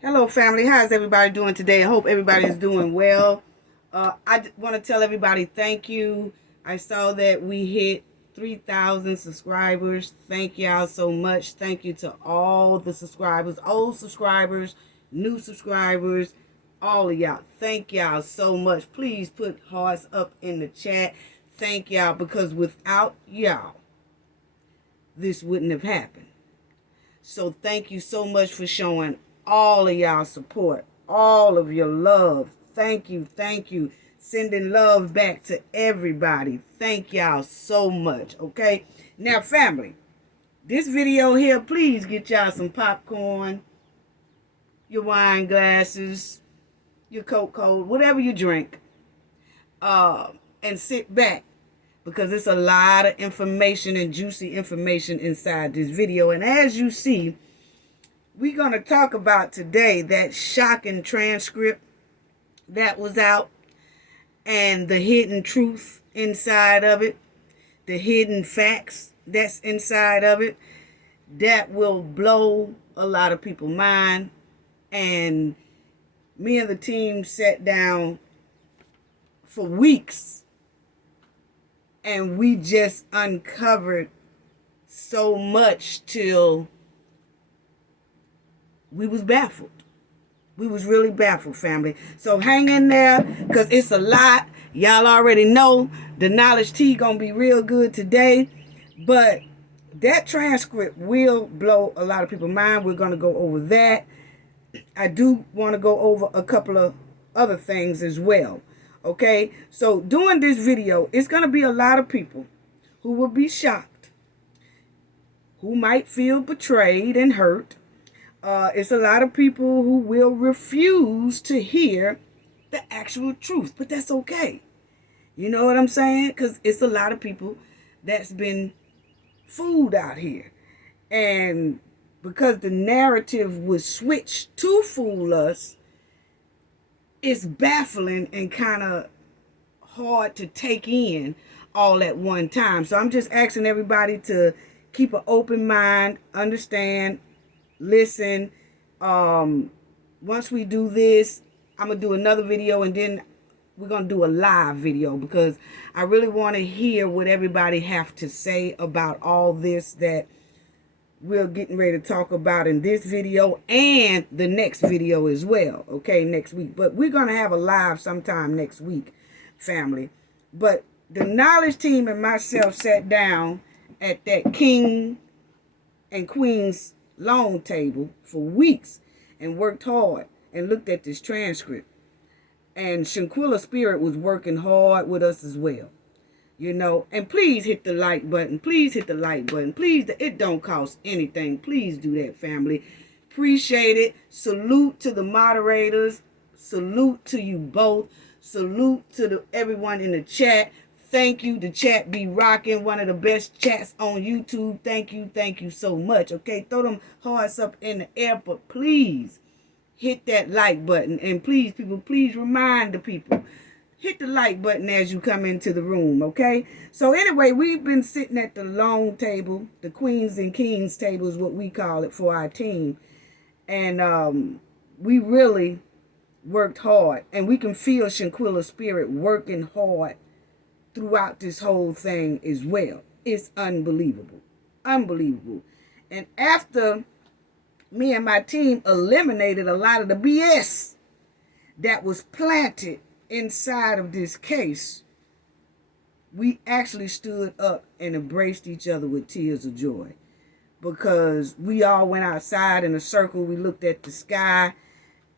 Hello, family. How's everybody doing today? I hope everybody's doing well. I want to tell everybody thank you. I saw that we hit 3,000 subscribers. Thank y'all so much. Thank you to all the subscribers, old subscribers, new subscribers, all of y'all. Thank y'all so much. Please put hearts up in the chat. Thank y'all, because without y'all, this wouldn't have happened. So thank you so much for showing all of y'all support, all of your love. Thank you, thank you. Sending love back to everybody. Thank y'all so much, okay? Now, family, this video here, please get y'all some popcorn, your wine glasses, your Coke, whatever you drink, and sit back, because it's a lot of information and juicy information inside this video. And as you see, we're going to talk about today that shocking transcript that was out and the hidden truth inside of it, the hidden facts that's inside of it that will blow a lot of people's mind. And me and the team sat down for weeks and we just uncovered so much till we was baffled. We was really baffled, family. So hang in there, because it's a lot. Y'all already know the knowledge tea gonna be real good today. But that transcript will blow a lot of people's mind. We're gonna go over that. I do want to go over a couple of other things as well. Okay, so doing this video, it's gonna be a lot of people who will be shocked, who might feel betrayed and hurt. It's a lot of people who will refuse to hear the actual truth, but that's okay. You know what I'm saying? Because it's a lot of people that's been fooled out here. And because the narrative was switched to fool us, it's baffling and kind of hard to take in all at one time. So I'm just asking everybody to keep an open mind, understand, listen. Once we do this, I'm gonna do another video, and then we're gonna do a live video, because I really want to hear what everybody have to say about all this that we're getting ready to talk about in this video and the next video as well. Okay, next week. But we're gonna have a live sometime next week, family. But the knowledge team and myself sat down at that king and queen's long table for weeks and worked hard and looked at this transcript. And Shanquella Spirit was working hard with us as well. You know, and please hit the like button. Please hit the like button. Please, it don't cost anything. Please do that, family. Appreciate it. Salute to the moderators. Salute to you both. Salute to everyone in the chat. Thank you. The chat be rocking. One of the best chats on YouTube. Thank you. Thank you so much. Okay, throw them hearts up in the air, but please hit that like button. And please, people, please remind the people, hit the like button as you come into the room, okay? So anyway, we've been sitting at the long table, the queens and kings table is what we call it for our team. And we really worked hard. And we can feel Shanquella Spirit working hard throughout this whole thing as well. It's unbelievable. Unbelievable. And after me and my team eliminated a lot of the BS that was planted inside of this case, we actually stood up and embraced each other with tears of joy, because we all went outside in a circle. We looked at the sky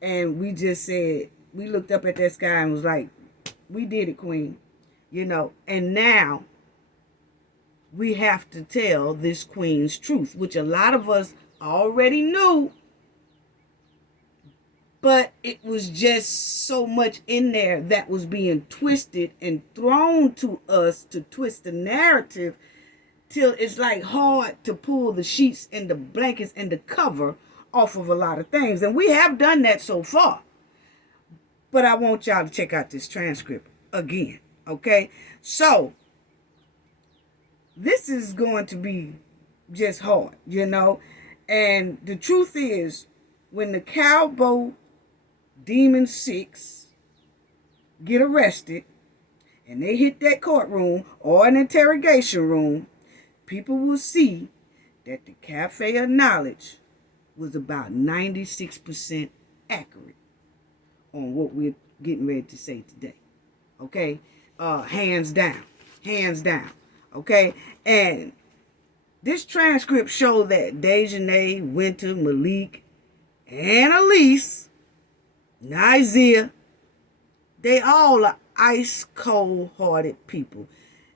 and we just said, we looked up at that sky and was like, we did it, queen. You know, and now we have to tell this queen's truth, which a lot of us already knew, but it was just so much in there that was being twisted and thrown to us to twist the narrative till it's like hard to pull the sheets and the blankets and the cover off of a lot of things. And we have done that so far. But I want y'all to check out this transcript again, okay? So this is going to be just hard, you know? And the truth is, when the Cabo Demon Six get arrested and they hit that courtroom or an interrogation room, people will see that the Cafe of Knowledge was about 96% accurate on what we're getting ready to say today. Okay? Hands down. Hands down. Okay? And this transcript shows that Dejanay, Winter, Malik, and Elise, Nizia, they all are ice cold hearted people.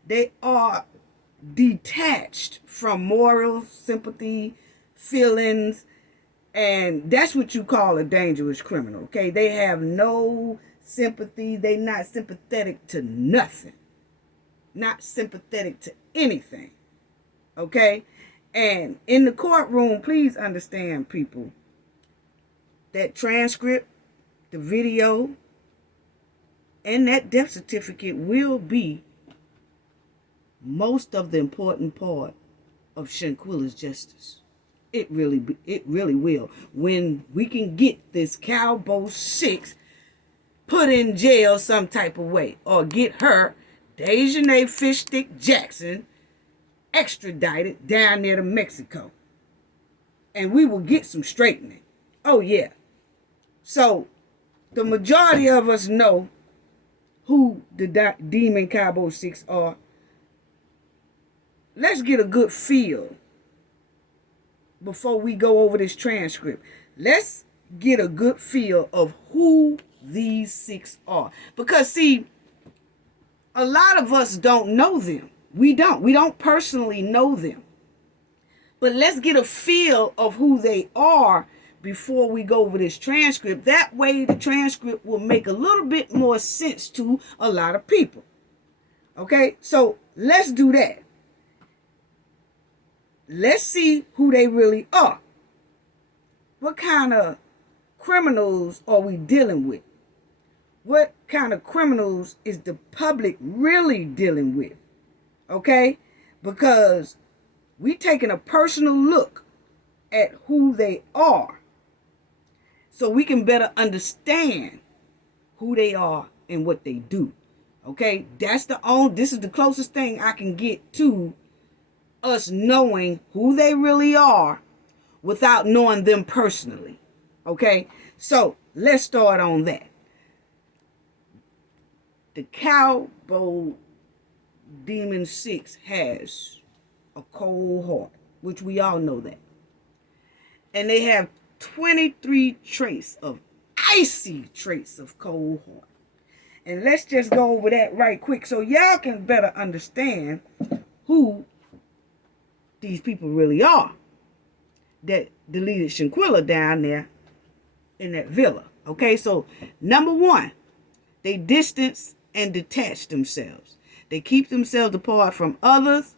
They are detached from moral sympathy, feelings, and that's what you call a dangerous criminal. Okay? They have no sympathy. They not sympathetic to nothing. Not sympathetic to anything. Okay? And in the courtroom, please understand, people, that transcript, the video, and that death certificate will be most of the important part of Shanquella's justice. It really will. When we can get this Cabo 6 put in jail some type of way, or get her, Dejanay Fishstick Jackson, extradited down there to Mexico. And we will get some straightening. Oh, yeah. So, the majority of us know who the Demon Cabo 6 are. Let's get a good feel before we go over this transcript. Let's get a good feel of who these 6 are. Because, see, a lot of us don't know them. We don't personally know them. But let's get a feel of who they are before we go over this transcript. That way the transcript will make a little bit more sense to a lot of people. Okay? So let's do that. Let's see who they really are. What kind of criminals are we dealing with? What kind of criminals is the public really dealing with? Okay? Because we taking a personal look at who they are so we can better understand who they are and what they do. Okay? This is the closest thing I can get to us knowing who they really are without knowing them personally. Okay? So, let's start on that. The Cabo Demon 6 has a cold heart, which we all know that. And they have 23 icy traits of cold heart. And let's just go over that right quick so y'all can better understand who these people really are that deleted Shanquella down there in that villa. Okay, so number 1, they distance and detach themselves. They keep themselves apart from others.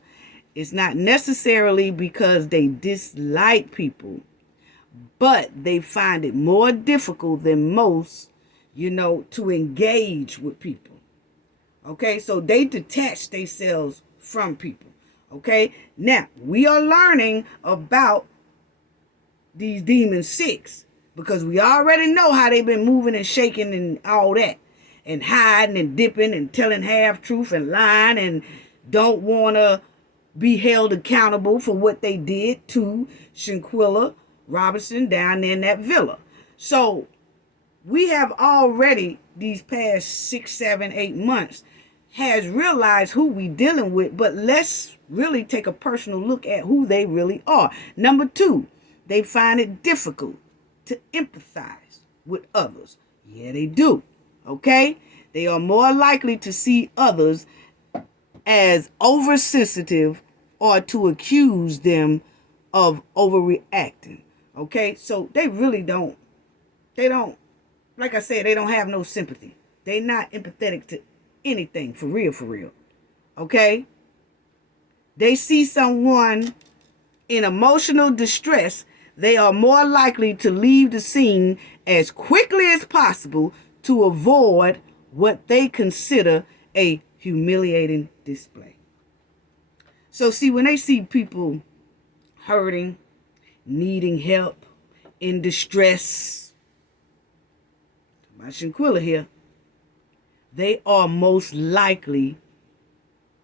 It's not necessarily because they dislike people, but they find it more difficult than most, to engage with people. Okay, so they detach themselves from people. Okay, now we are learning about these Demon 6 because we already know how they've been moving and shaking and all that, and hiding and dipping and telling half truth and lying and don't want to be held accountable for what they did to Shanquella Robinson down there in that villa. So we have already, these past 6, 7, 8 months, has realized who we dealing with, but let's really take a personal look at who they really are. Number 2, they find it difficult to empathize with others. Yeah, they do. Okay? They are more likely to see others as oversensitive or to accuse them of overreacting. Okay? So they really don't, like I said, they don't have no sympathy. They're not empathetic to anything, for real. Okay? They see someone in emotional distress, they are more likely to leave the scene as quickly as possible to avoid what they consider a humiliating display. So see, when they see people hurting, needing help, in distress, my Shanquella here, they are most likely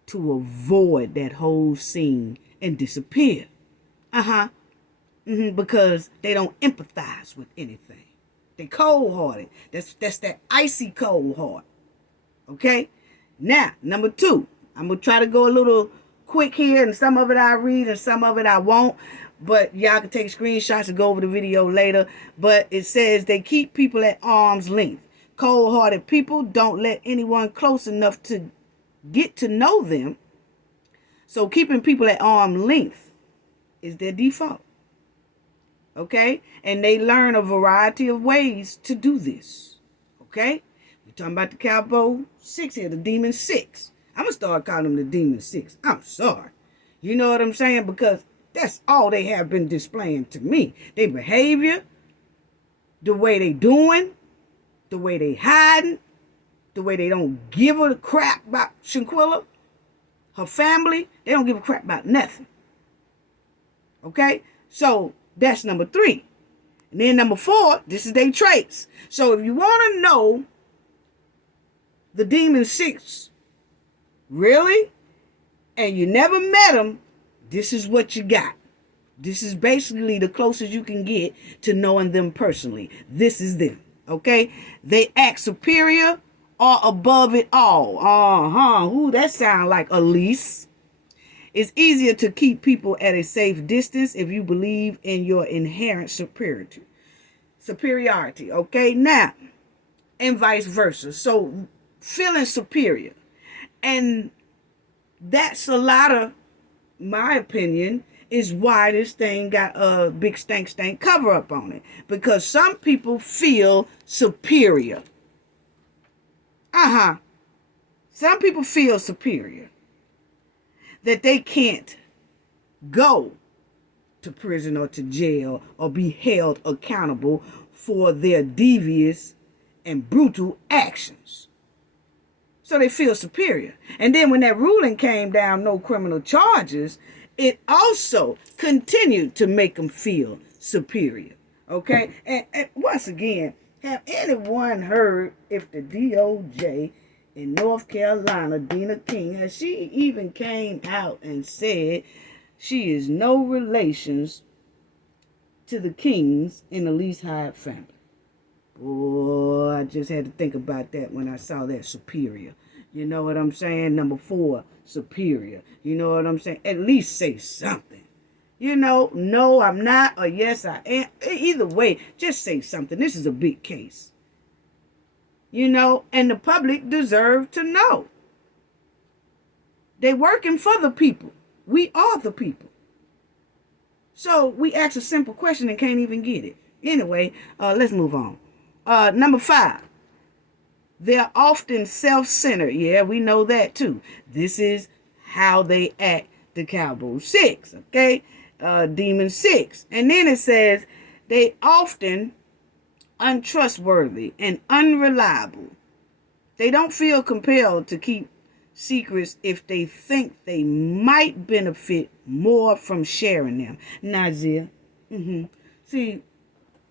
to avoid that whole scene and disappear. Because they don't empathize with anything. They cold-hearted. That's that icy cold heart. Okay? Now, number 2. I'm going to try to go a little quick here, and some of it I read and some of it I won't. But y'all can take screenshots and go over the video later. But it says they keep people at arm's length. Cold-hearted people don't let anyone close enough to get to know them. So keeping people at arm's length is their default. Okay? And they learn a variety of ways to do this. Okay? We're talking about the Cabo 6 here, the Demon 6. I'm going to start calling them the Demon 6. I'm sorry. You know what I'm saying? Because that's all they have been displaying to me. Their behavior, the way they doing, the way they hiding, the way they don't give a crap about Shanquella, her family. They don't give a crap about nothing. Okay? So that's number 3. And then number 4, this is their traits. So if you want to know the Demon 6, really, and you never met them, this is what you got. This is basically the closest you can get to knowing them personally. This is them. Okay? They act superior or above it all. Ooh, that sounds like Elise. It's easier to keep people at a safe distance if you believe in your inherent superiority. Okay, now, and vice versa. So, feeling superior. And that's a lot of, my opinion, is why this thing got a big stank cover up on it. Because some people feel superior. Some people feel superior. That they can't go to prison or to jail or be held accountable for their devious and brutal actions. So they feel superior. And then when that ruling came down, no criminal charges, it also continued to make them feel superior. Okay? And once again, have anyone heard if the DOJ in North Carolina, Dina King, has she even came out and said she is no relations to the Kings in the Elise Hyde family? Boy, I just had to think about that when I saw that superior. You know what I'm saying? Number 4, superior. You know what I'm saying? At least say something. You know, no, I'm not, or yes, I am. Either way, just say something. This is a big case. You know, and the public deserve to know. They working for the people. We are the people. So we ask a simple question and can't even get it. Anyway, let's move on. Number 5. They're often self-centered. Yeah, we know that too. This is how they act, the Cabo 6. Okay? Demon 6. And then it says they often untrustworthy and unreliable. They don't feel compelled to keep secrets if they think they might benefit more from sharing them. Nazir. See,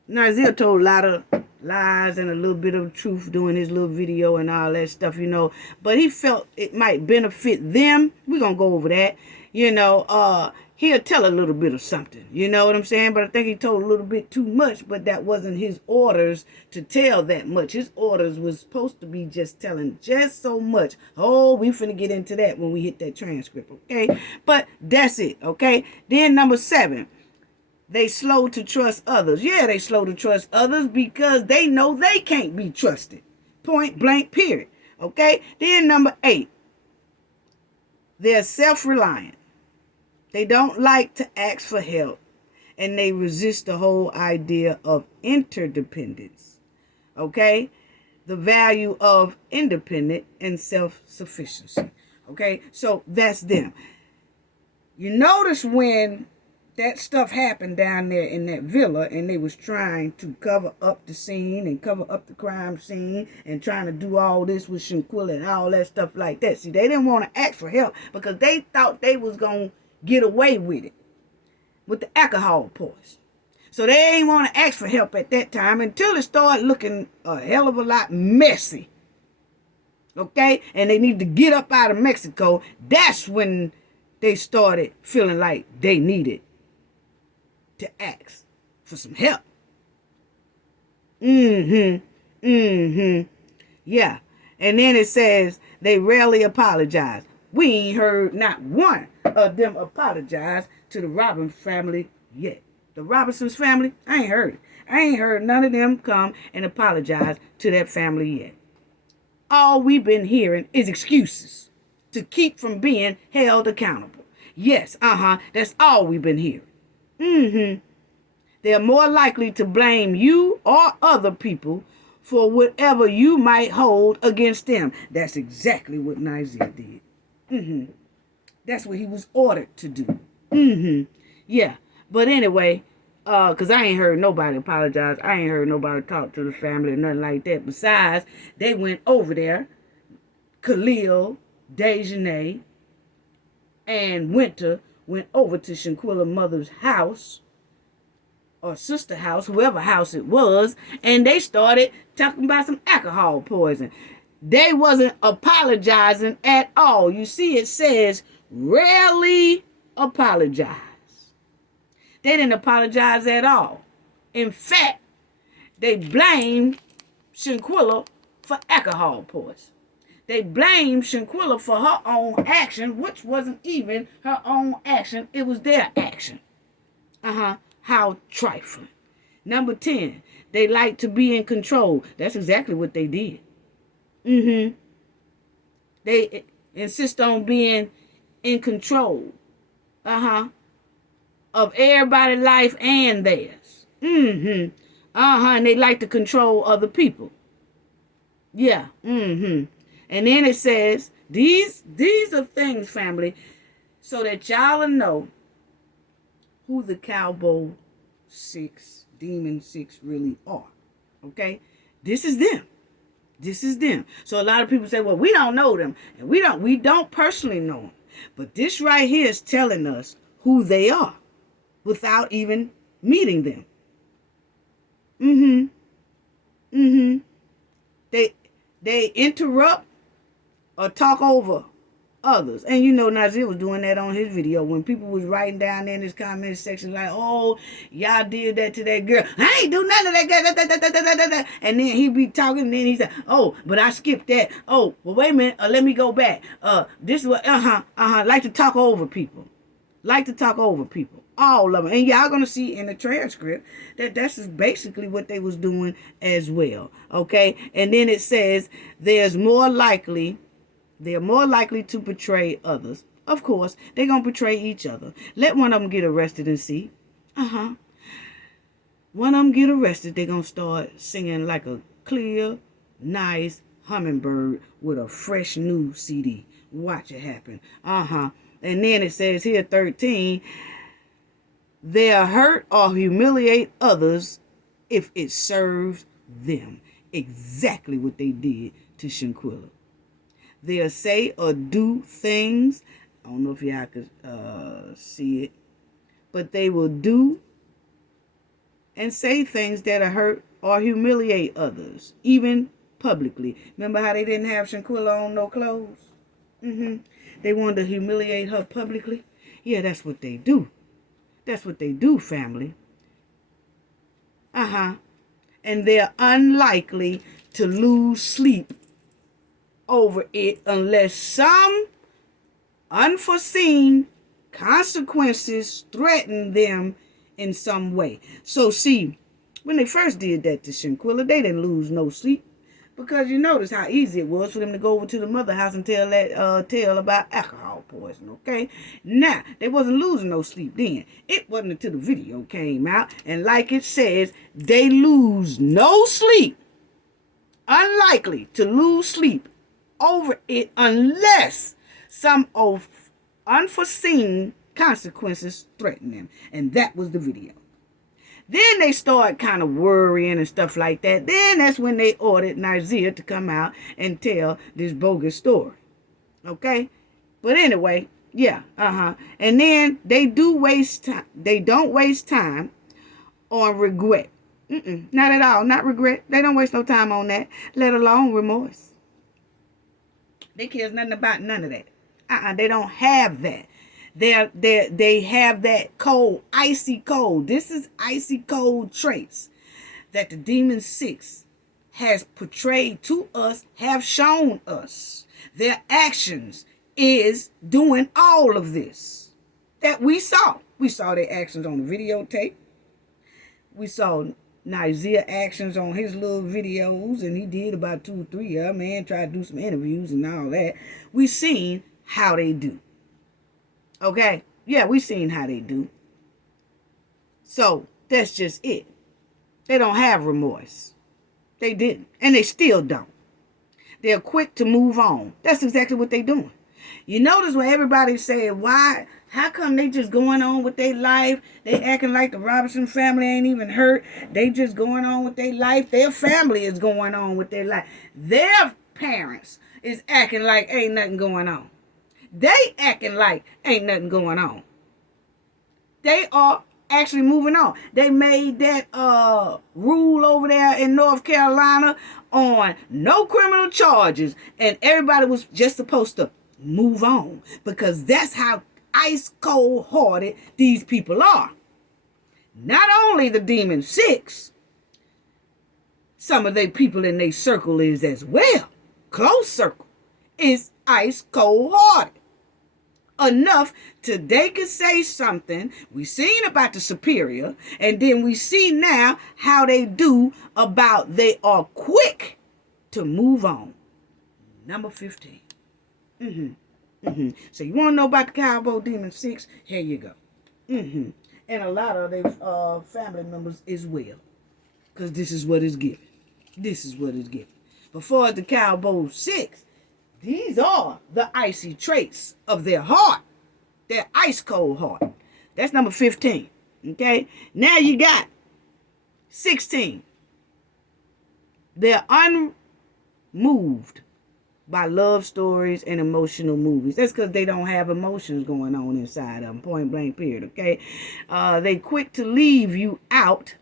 Nazir told a lot of lies and a little bit of truth doing his little video and all that stuff, you know. But he felt it might benefit them. We're going to go over that. You know, he'll tell a little bit of something. You know what I'm saying? But I think he told a little bit too much, but that wasn't his orders to tell that much. His orders was supposed to be just telling just so much. Oh, we finna get into that when we hit that transcript, okay? But that's it, okay? Then number 7, they slow to trust others. Yeah, they slow to trust others because they know they can't be trusted. Point blank, period. Okay? Then number 8, they're self-reliant. They don't like to ask for help, and they resist the whole idea of interdependence. Okay? The value of independent and self-sufficiency. Okay? So that's them. You notice when that stuff happened down there in that villa and they was trying to cover up the scene and cover up the crime scene and trying to do all this with Shanquella and all that stuff like that. See, they didn't want to ask for help because they thought they was going to get away with it with the alcohol poison. So they ain't want to ask for help at that time until it started looking a hell of a lot messy. Okay? And they need to get up out of Mexico. That's when they started feeling like they needed to ask for some help. Yeah. And then it says they rarely apologize. We ain't heard not one of them apologize to the Robbins family yet. The Robinsons family, I ain't heard it. I ain't heard none of them come and apologize to that family yet. All we've been hearing is excuses to keep from being held accountable. Yes, that's all we've been hearing. They're more likely to blame you or other people for whatever you might hold against them. That's exactly what Nizer did. That's what he was ordered to do. Yeah. But anyway, because I ain't heard nobody apologize. I ain't heard nobody talk to the family or nothing like that. Besides, they went over there, Khalil, Dejanay, and Winter went over to Shanquella's mother's house, or sister house, whoever house it was, and they started talking about some alcohol poison. They wasn't apologizing at all. You see, it says, rarely apologize. They didn't apologize at all. In fact, they blamed Shanquella for alcohol poison. They blamed Shanquella for her own action, which wasn't even her own action. It was their action. How trifling. Number 10, they like to be in control. That's exactly what they did. They insist on being in control. Of everybody's life and theirs. And they like to control other people. Yeah. And then it says, these are things, family, so that y'all will know who the Cabo 6, Demon 6 really are. Okay? This is them. This is them. So a lot of people say, well, we don't know them. And we don't personally know them. But this right here is telling us who they are without even meeting them. They interrupt or talk over others. And you know Nazir was doing that on his video when people was writing down there in his comment section like, oh, y'all did that to that girl. I ain't do none of that girl. And then he be talking and then he said, oh, but I skipped that. Oh, well, wait a minute. Let me go back. This is what, like to talk over people. Like to talk over people. All of them. And y'all going to see in the transcript that that's basically what they was doing as well. Okay? And then it says they're more likely to betray others. Of course, they're going to betray each other. Let one of them get arrested and see. One of them get arrested, they're going to start singing like a clear, nice hummingbird with a fresh new CD. Watch it happen. And then it says here, 13, they'll hurt or humiliate others if it serves them. Exactly what they did to Shanquella. They'll say or do things, I don't know if y'all could see it, but they will do and say things that'll hurt or humiliate others, even publicly. Remember how they didn't have Shanquella on no clothes? They wanted to humiliate her publicly. Yeah, that's what they do. That's what they do, family. And they're unlikely to lose sleep over it unless some unforeseen consequences threaten them in some way. So see, when they first did that to Shanquella, they didn't lose no sleep. Because you notice how easy it was for them to go over to the mother house and tell that tale about alcohol poison, okay? Now, they wasn't losing no sleep then. It wasn't until the video came out. And like it says, they lose no sleep. Unlikely to lose sleep over it unless some unforeseen consequences threaten them. And that was the video. Then they start kind of worrying and stuff like that. Then that's when they ordered Nazir to come out and tell this bogus story. Okay? But anyway, yeah, And then they don't waste time on regret. Not at all. Not regret. They don't waste no time on that, let alone remorse. They cares nothing about none of that. They don't have that. They have that cold, icy cold. This is icy cold traits that the Demon Six has portrayed to us, have shown us. Their actions is doing all of this that we saw. We saw their actions on the videotape. We saw Nigeria actions on his little videos, and he did about 2 or 3 of them, and tried to do some interviews and all that. We seen how they do. Okay? Yeah, we seen how they do. So, that's just it. They don't have remorse. They didn't. And they still don't. They're quick to move on. That's exactly what they're doing. You notice when everybody said, why? How come they just going on with their life? They acting like the Robinson family ain't even hurt. They just going on with their life. Their family is going on with their life. Their parents is acting like ain't nothing going on. They acting like ain't nothing going on. They are actually moving on. They made that rule over there in North Carolina on no criminal charges, and everybody was just supposed to move on, because that's how ice cold hearted these people are. Not only the Demon Six, some of the people in their circle is as well. Close circle is ice cold hearted. Enough to they could say something. We seen about the superior, and then we see now how they do about they are quick to move on. Number 15. So you want to know about the Cabo Demon Six? Here you go. And a lot of their family members as well, because this is what is given. This is what is given. Before the Cabo Six, these are the icy traits of their heart. Their ice cold heart. That's number 15. Okay? Now you got 16. They're unmoved by love stories and emotional movies. That's because they don't have emotions going on inside of them. Point blank period. Okay? They quick to leave you out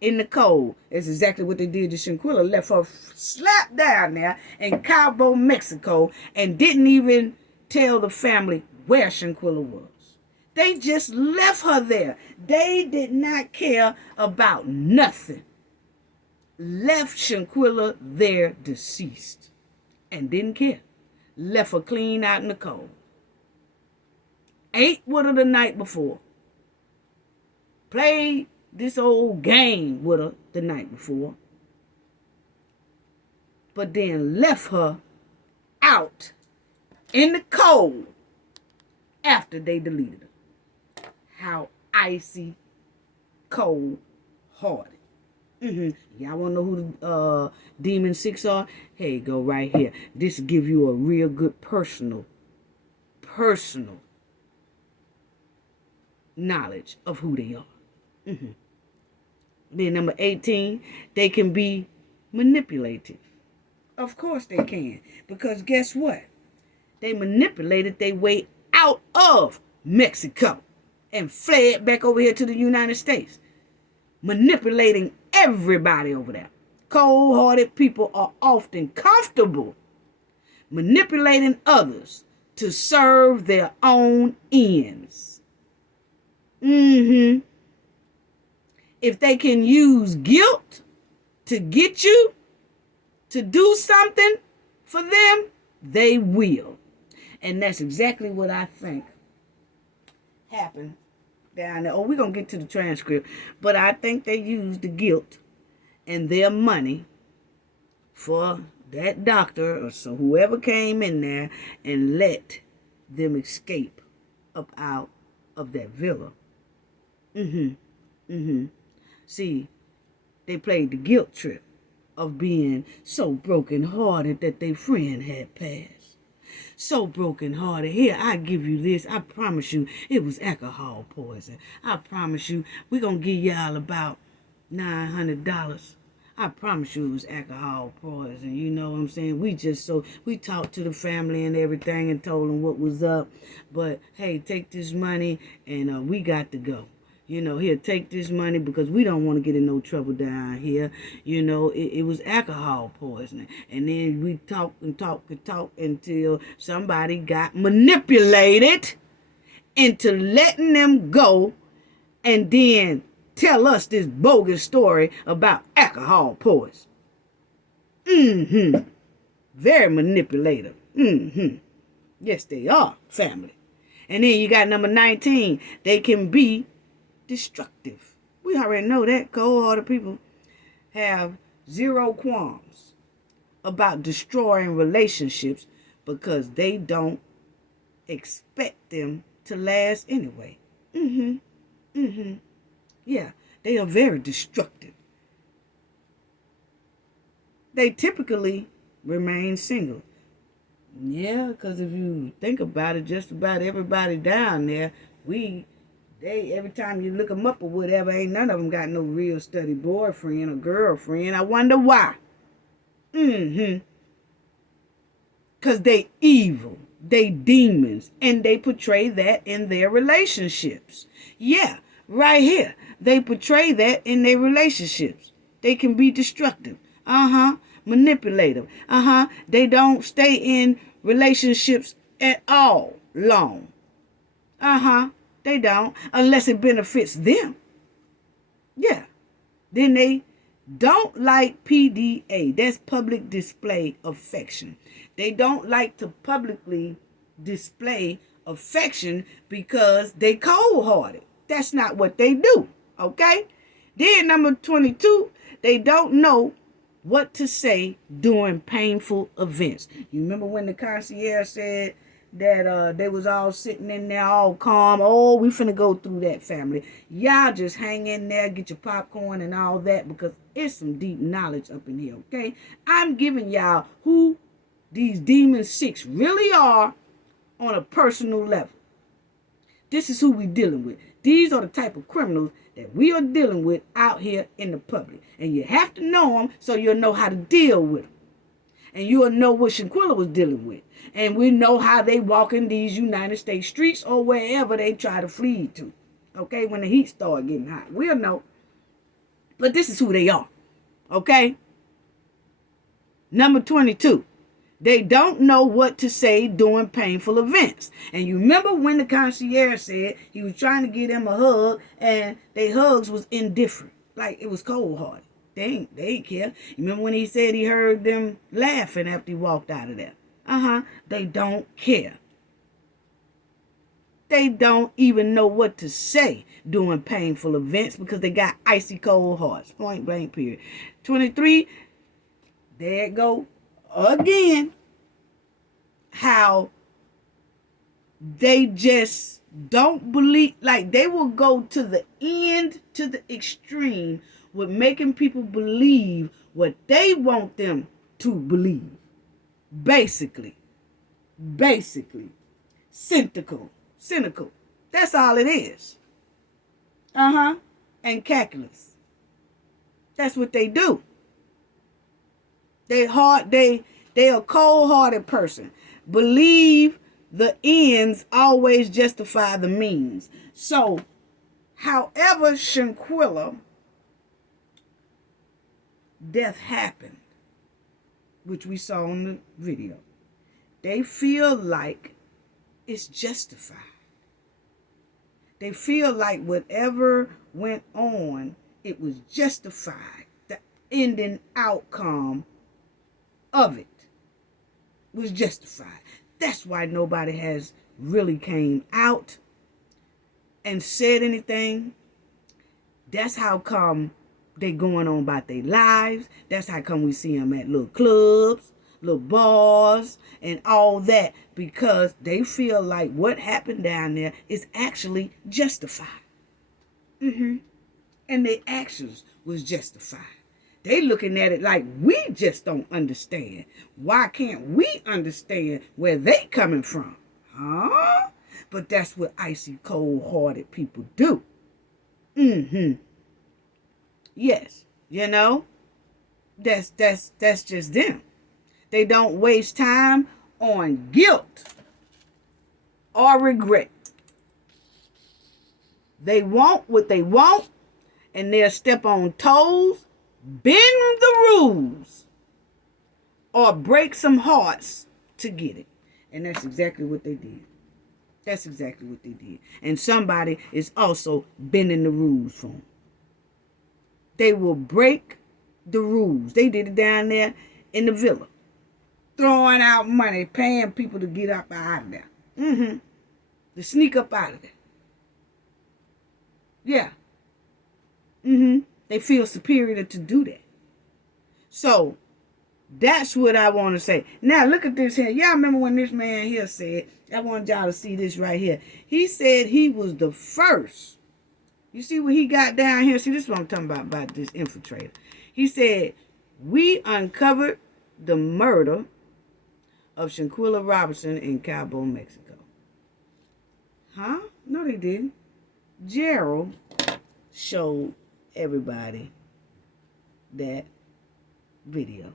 in the cold. That's exactly what they did to Shanquella. Left her slapped down there in Cabo, Mexico, and didn't even tell the family where Shanquella was. They just left her there. They did not care about nothing. Left Shanquella there deceased and didn't care. Left her clean out in the cold. Ate with her the night before. Played this old game with her the night before. But then left her out in the cold after they deleted her. How icy cold hearted. Y'all want to know who the Demon Six are? Here you go, right here. This will give you a real good personal knowledge of who they are. Then number 18, they can be manipulative. Of course they can. Because guess what? They manipulated their way out of Mexico and fled back over here to the United States. Manipulating everybody over there. Cold-hearted people are often comfortable manipulating others to serve their own ends. If they can use guilt to get you to do something for them, they will. And that's exactly what I think happened down there. Oh, we're going to get to the transcript. But I think they used the guilt and their money for that doctor or so whoever came in there and let them escape up out of that villa. See, they played the guilt trip of being so brokenhearted that their friend had passed. So brokenhearted. Here, I give you this. I promise you it was alcohol poison. I promise you we're going to give y'all about $900. I promise you it was alcohol poison. You know what I'm saying? We talked to the family and everything and told them what was up. But, hey, take this money and we got to go. He'll take this money because we don't want to get in no trouble down here. It was alcohol poisoning. And then we talk and talk and talk until somebody got manipulated into letting them go and then tell us this bogus story about alcohol poisoning. Very manipulative. Yes, they are, family. And then you got number 19. They can be destructive. We already know that. Cold-hearted people have zero qualms about destroying relationships because they don't expect them to last anyway. Yeah, they are very destructive. They typically remain single. Yeah, because if you think about it, just about everybody down there, every time you look them up or whatever, ain't none of them got no real steady boyfriend or girlfriend. I wonder why. Because they evil, they demons, and they portray that in their relationships. Yeah, right here. They portray that in their relationships. They can be destructive. Manipulative. They don't stay in relationships at all long. They don't, unless it benefits them. Yeah. Then they don't like PDA. That's public display affection. They don't like to publicly display affection because they cold-hearted. That's not what they do. Okay? Then number 22, they don't know what to say during painful events. You remember when the concierge said that they was all sitting in there all calm? Oh, we finna go through that, family. Y'all just hang in there, get your popcorn and all that, because it's some deep knowledge up in here, okay? I'm giving y'all who these Demon 6 really are on a personal level. This is who we dealing with. These are the type of criminals that we are dealing with out here in the public. And you have to know them so you'll know how to deal with them. And you'll know what Shanquella was dealing with. And we know how they walk in these United States streets or wherever they try to flee to. Okay, when the heat start getting hot. We'll know. But this is who they are. Okay? Number 22. They don't know what to say during painful events. And you remember when the concierge said he was trying to give them a hug and their hugs was indifferent. Like it was cold-hearted. They ain't care. You remember when he said he heard them laughing after he walked out of there? They don't care. They don't even know what to say during painful events because they got icy cold hearts. Point blank period. 23, there it go again. How they just don't believe, like they will go to the end, to the extreme with making people believe what they want them to believe. Basically. Cynical. That's all it is. And calculus. That's what they do. They a cold-hearted person. Believe the ends always justify the means. So, however Shanquella death happened, which we saw in the video, they feel like it's justified. They feel like whatever went on, it was justified. The ending outcome of it was justified. That's why nobody has really came out and said anything. That's how come they going on about their lives. That's how come we see them at little clubs, little bars, and all that, because they feel like what happened down there is actually justified. And their actions was justified. They looking at it like we just don't understand. Why can't we understand where they coming from? But that's what icy cold-hearted people do. Yes, you know, that's just them. They don't waste time on guilt or regret. They want what they want, and they'll step on toes, bend the rules, or break some hearts to get it. And that's exactly what they did. That's exactly what they did. And somebody is also bending the rules for them. They will break the rules. They did it down there in the villa. Throwing out money, paying people to get up out of there. To sneak up out of there. Yeah. They feel superior to do that. So, that's what I want to say. Now, look at this here. Y'all remember when this man here said, I want y'all to see this right here. He said he was the first. You see what he got down here? See, this is what I'm talking about this infiltrator. He said, we uncovered the murder of Shanquella Robinson in Cabo, Mexico. Huh? No, they didn't. Gerald showed everybody that video.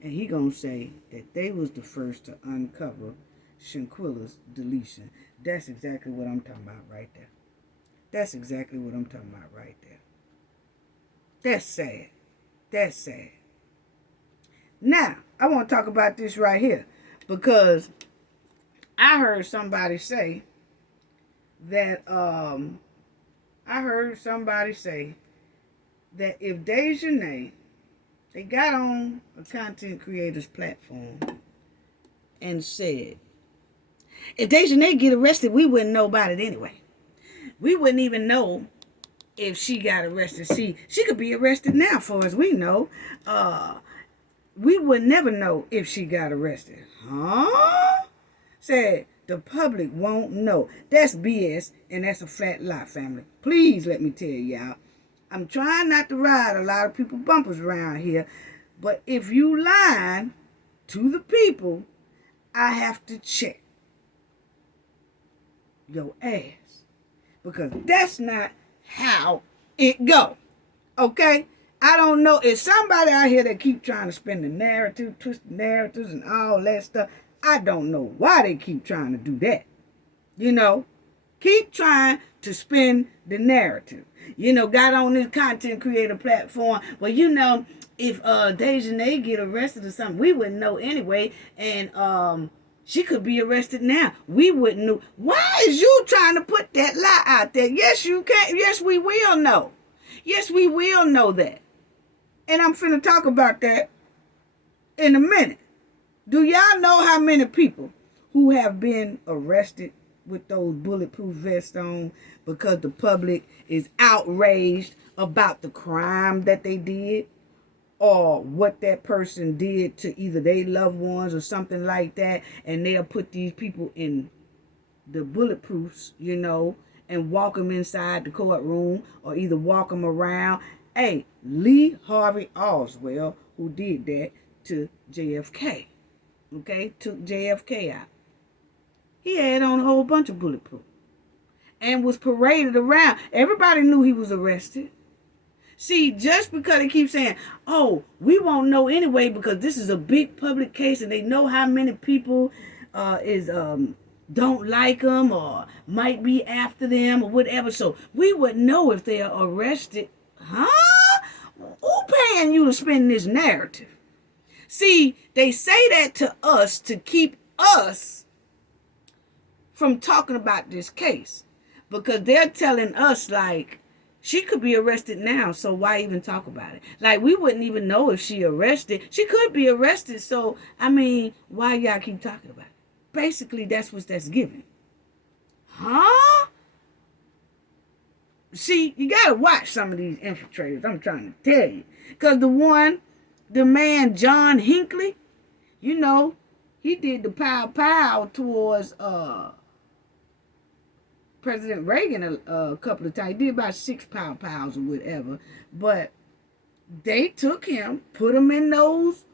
And he gonna say that they was the first to uncover Shanquella's deletion. That's exactly what I'm talking about right there. That's exactly what I'm talking about right there. That's sad. That's sad. Now, I want to talk about this right here because I heard somebody say that if Dejanay, they got on a content creators platform and said, if Dejanay get arrested, we wouldn't know about it anyway. We wouldn't even know if she got arrested. See, she could be arrested now, for as we know. We would never know if she got arrested. Huh? Said the public won't know. That's BS, and that's a flat lie, family. Please let me tell y'all. I'm trying not to ride a lot of people bumpers around here, but if you lying to the people, I have to check your ass. Because that's not how it go. Okay? I don't know. If somebody out here that keep trying to spin the narrative, twist the narratives and all that stuff, I don't know why they keep trying to do that. You know? Keep trying to spin the narrative. You know, got on this content creator platform. Well, you know, if Dejanay get arrested or something, we wouldn't know anyway. And she could be arrested now. We wouldn't know. Why is you trying to put that lie out there? Yes, you can. Yes, we will know. Yes, we will know that. And I'm finna talk about that in a minute. Do y'all know how many people who have been arrested with those bulletproof vests on because the public is outraged about the crime that they did or what that person did to either their loved ones or something like that, and they'll put these people in the bulletproofs, you know, and walk them inside the courtroom or either walk them around. Hey, Lee Harvey Oswald, who did that to JFK, okay, took JFK out. He had on a whole bunch of bulletproof and was paraded around. Everybody knew he was arrested. See, just because they keep saying, oh, we won't know anyway because this is a big public case and they know how many people don't like them or might be after them or whatever. So we wouldn't know if they are arrested. Huh? Who paying you to spin this narrative? See, they say that to us to keep us from talking about this case because they're telling us like she could be arrested now, so why even talk about it? Like we wouldn't even know if she arrested. She could be arrested, so I mean, why y'all keep talking about it? Basically, that's what that's given. Huh? See, you gotta watch some of these infiltrators. I'm trying to tell you, because the man John Hinckley, you know, he did the pow towards President Reagan a couple of times. He did about 6 pows or whatever. But they took him, put him in those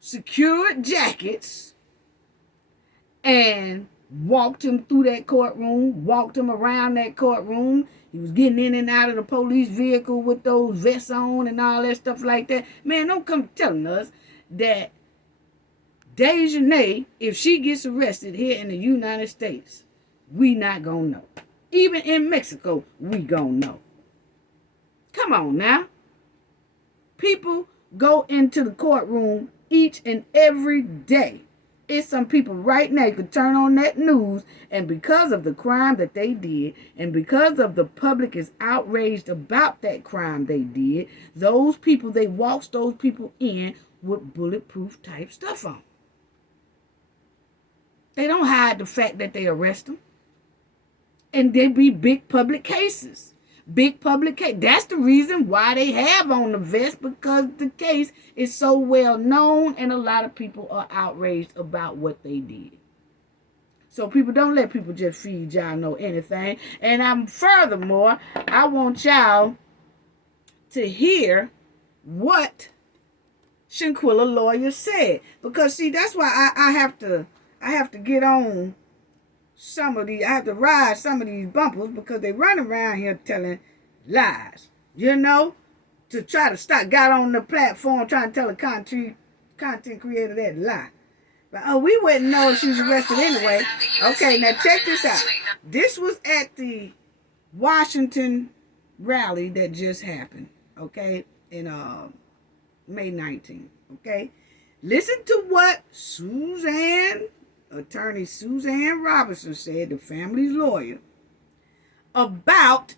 secured jackets, and walked him through that courtroom, walked him around that courtroom. He was getting in and out of the police vehicle with those vests on and all that stuff like that. Man, don't come telling us that Dejanay, if she gets arrested here in the United States, we not gonna know. Even in Mexico, we gonna know. Come on now. People go into the courtroom each and every day. It's some people right now, you could turn on that news, and because of the crime that they did, and because of the public is outraged about that crime they did, those people, they waltz those people in with bulletproof type stuff on. They don't hide the fact that they arrest them. And they be big public cases. Big public case. That's the reason why they have on the vest, because the case is so well known and a lot of people are outraged about what they did. So people, don't let people just feed y'all know anything. And furthermore, I want y'all to hear what Shanquella lawyer said, because see, that's why I have to get on some of these. I have to ride some of these bumpers because they run around here telling lies, to try to stop. Got on the platform trying to tell a content creator that lie. But we wouldn't know if she was arrested anyway. Okay, now check this out. This was at the Washington rally that just happened, okay, in May 19th, okay? Listen to what Attorney Suzanne Robinson said, the family's lawyer, about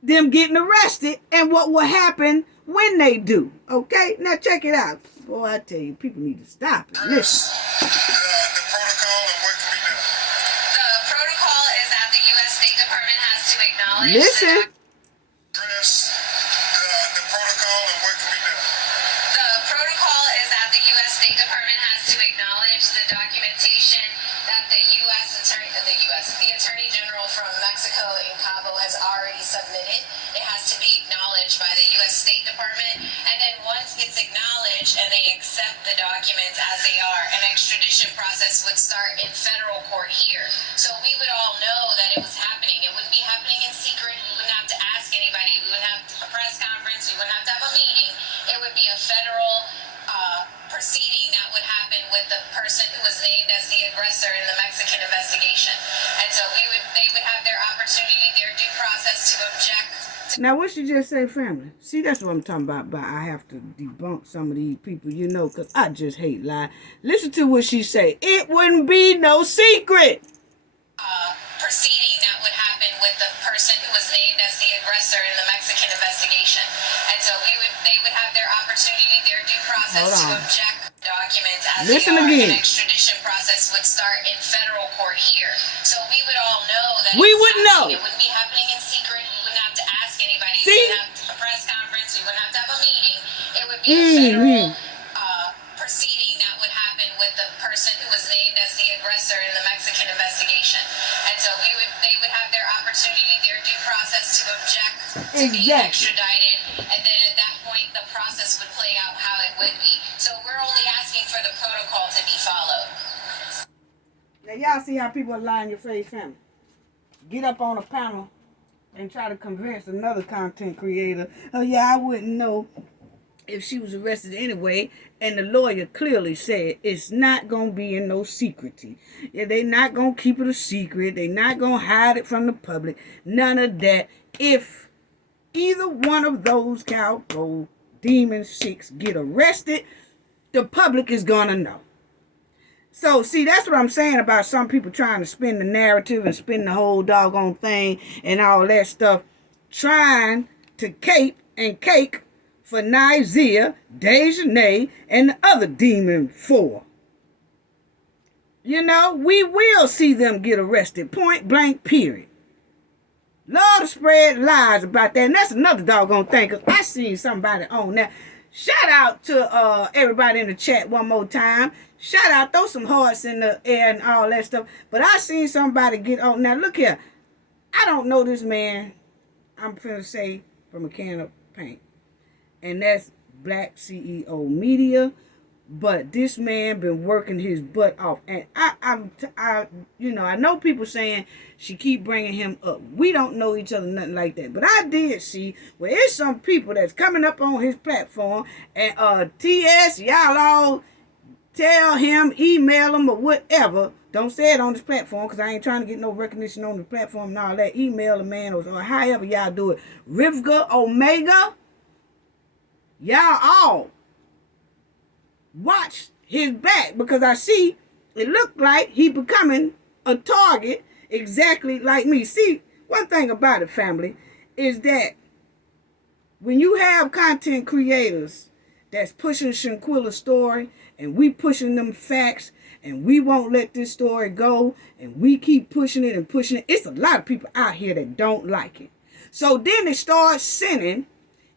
them getting arrested and what will happen when they do. Okay? Now check it out. Boy, I tell you, people need to stop it. Listen. The protocol and what can be done. The protocol is that the U.S. State Department has to acknowledge. Listen. Address the protocol and what can be done. The protocol is that the U.S. State Department has to acknowledge the documentation that the Attorney General from Mexico in Cabo has already submitted. It has to be acknowledged by the U.S. State Department, and then once it's acknowledged and they accept the documents as they are, an extradition process would start in federal court here. So we would all know that it was happening. It wouldn't be happening in secret. We wouldn't have to ask anybody. We wouldn't have a press conference. We wouldn't have to have a meeting. It would be a federal proceeding that would happen with the person who was named as the aggressor in the Mexican investigation. And so they would have their opportunity, their due process to object. Now, what she just say, family? See, that's what I'm talking about. But I have to debunk some of these people, because I just hate lying. Listen to what she say. It wouldn't be no secret. Proceeding that would happen with the person who was named as the aggressor in the Mexican investigation. And so they would have their opportunity, their due process to object documents as Listen they are. again. An extradition process would start in federal court here. So we would all know that we would know. It wouldn't be happening in secret. We wouldn't have to ask anybody. See? We wouldn't have a press conference. We wouldn't have to have a meeting. It would be a federal proceeding that would happen with the person who was named as the aggressor in the Mexican investigation. And so they would have their opportunity, their due process to object to being extradited, and then at that point the process would play out how it would be. So we're only asking for the protocol to be followed. Now y'all see how people are lying your face, family. Get up on a panel and try to convince another content creator, oh yeah, I wouldn't know if she was arrested anyway, and the lawyer clearly said it's not going to be in no secrecy. Yeah, they not going to keep it a secret. They not going to hide it from the public. None of that. If either one of those Cabo Demon 6 get arrested, the public is going to know. So, see, that's what I'm saying about some people trying to spin the narrative and spin the whole doggone thing and all that stuff, trying to cape and cake for Nizia, Dejanay, and the other Demon 4. We will see them get arrested, point blank, period. Love to spread lies about that, and that's another doggone thing, because I seen somebody on that. Shout out to everybody in the chat one more time. Shout out, throw some hearts in the air and all that stuff. But I seen somebody get on. Now, look here. I don't know this man, I'm finna say, from a can of paint. And that's Black CEO Media. But this man been working his butt off. And I know people saying she keep bringing him up. We don't know each other, nothing like that. But I did see where it's some people that's coming up on his platform. And TS, y'all all tell him, email him, or whatever. Don't say it on this platform because I ain't trying to get no recognition on the platform and all that. Email a man or however y'all do it. Rivka Omega, y'all all watch his back because I see it looked like he becoming a target exactly like me. See, one thing about it, family, is that when you have content creators that's pushing Shanquella's story and we pushing them facts and we won't let this story go and we keep pushing it and pushing it, it's a lot of people out here that don't like it. So then they start sending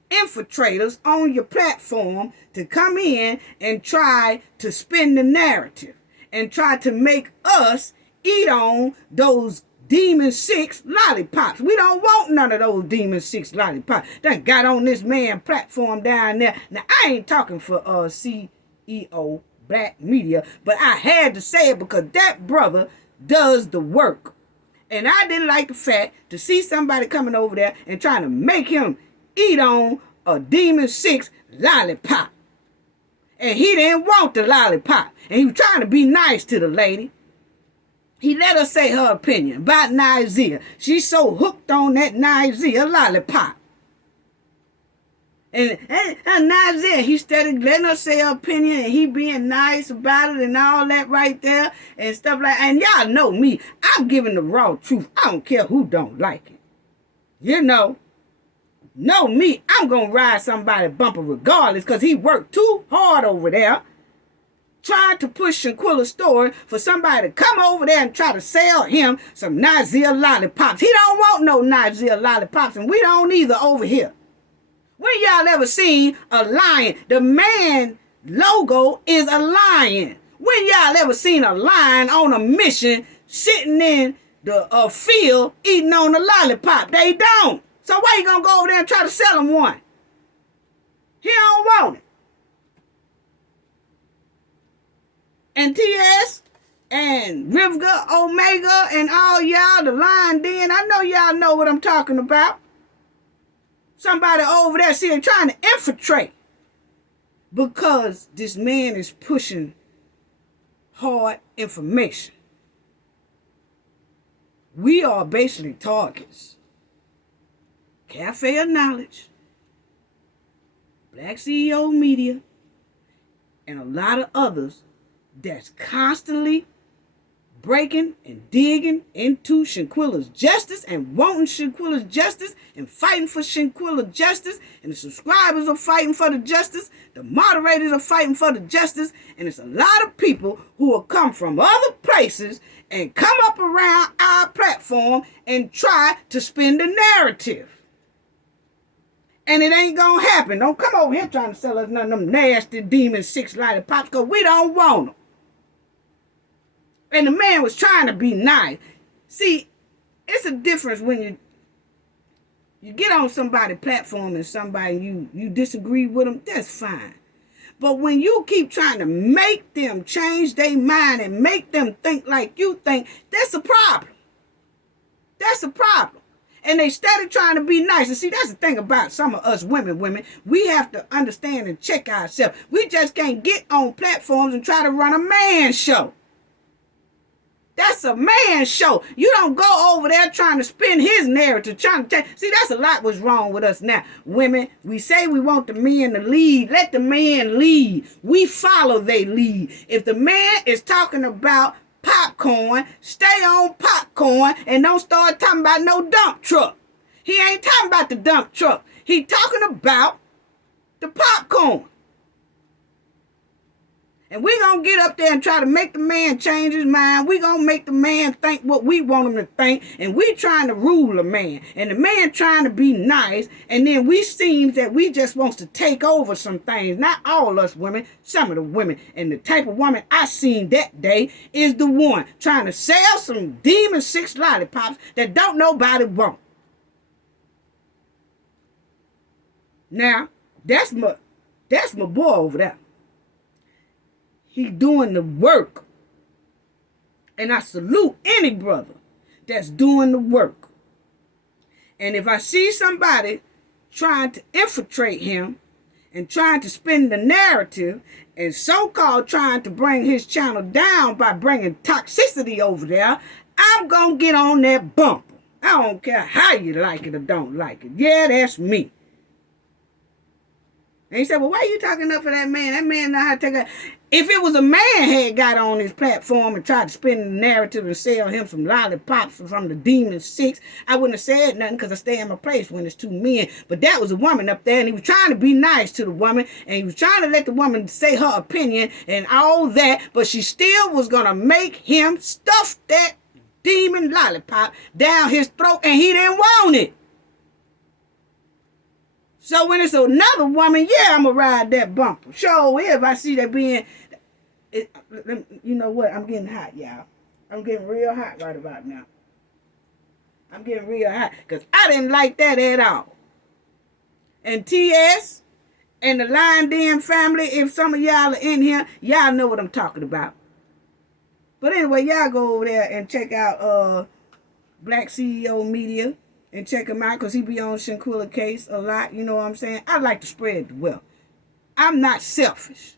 infiltrators on your platform to come in and try to spin the narrative and try to make us eat on those Demon 6 lollipops. We don't want none of those Demon 6 lollipops that got on this man platform down there. Now, I ain't talking for CEO Black Media, but I had to say it because that brother does the work. And I didn't like the fact to see somebody coming over there and trying to make him eat on a Demon 6 lollipop. And he didn't want the lollipop. And he was trying to be nice to the lady. He let her say her opinion about Nizia. She's so hooked on that Nizia lollipop. And Nizia, he started letting her say her opinion and he being nice about it and all that right there and stuff like that. And y'all know me. I'm giving the raw truth. I don't care who don't like it. You know me. I'm going to ride somebody's bumper regardless because he worked too hard over there trying to push Shanquella's story for somebody to come over there and try to sell him some Nizia lollipops. He don't want no Nizia lollipops, and we don't either over here. When y'all ever seen a lion? The man logo is a lion. When y'all ever seen a lion on a mission sitting in the field eating on a lollipop? They don't. So why you gonna go over there and try to sell him one? He don't want it. And TS and Rivka Omega and all y'all, the Lion Den, I know y'all know what I'm talking about. Somebody over there, see, they're trying to infiltrate because this man is pushing hard information. We are basically targets. Cafe of Knowledge, Black CEO Media, and a lot of others that's constantly breaking and digging into Shanquella's justice and wanting Shanquella's justice and fighting for Shanquella's justice, and the subscribers are fighting for the justice, the moderators are fighting for the justice, and it's a lot of people who will come from other places and come up around our platform and try to spin the narrative. And it ain't gonna happen. Don't come over here trying to sell us none of them nasty Demon 6 lollipops because we don't want them. And the man was trying to be nice. See, it's a difference when you get on somebody's platform and somebody you disagree with them, that's fine. But when you keep trying to make them change their mind and make them think like you think, that's a problem. That's a problem. And they started trying to be nice. And see, that's the thing about some of us women. We have to understand and check ourselves. We just can't get on platforms and try to run a man show. That's a man show. You don't go over there trying to spin his narrative, trying to see, that's a lot what's wrong with us now. Women, we say we want the men to lead. Let the man lead. We follow they lead. If the man is talking about popcorn, stay on popcorn and don't start talking about no dump truck. He ain't talking about the dump truck. He talking about the popcorn. And we gonna get up there and try to make the man change his mind. We gonna make the man think what we want him to think. And we trying to rule a man. And the man trying to be nice. And then we seems that we just wants to take over some things. Not all us women, some of the women. And the type of woman I seen that day is the one trying to sell some Demon 6 lollipops that don't nobody want. Now, that's my boy over there. He doing the work. And I salute any brother that's doing the work. And if I see somebody trying to infiltrate him and trying to spin the narrative and so-called trying to bring his channel down by bringing toxicity over there, I'm going to get on that bumper. I don't care how you like it or don't like it. Yeah, that's me. And he said, well, why are you talking up for that man? That man know how to take a... If it was a man had got on his platform and tried to spin the narrative and sell him some lollipops from the Demon 6, I wouldn't have said nothing because I stay in my place when it's two men. But that was a woman up there, and he was trying to be nice to the woman, and he was trying to let the woman say her opinion and all that, but she still was going to make him stuff that demon lollipop down his throat, and he didn't want it. So when it's another woman, yeah, I'm going to ride that bumper. Sure, if I see that being... you know what? I'm getting hot, y'all. I'm getting real hot right about now. I'm getting real hot because I didn't like that at all. And TS and the Lion Den family, if some of y'all are in here, y'all know what I'm talking about. But anyway, y'all go over there and check out Black CEO Media and check him out because he be on Shanquella case a lot. You know what I'm saying? I like to spread the wealth. I'm not selfish.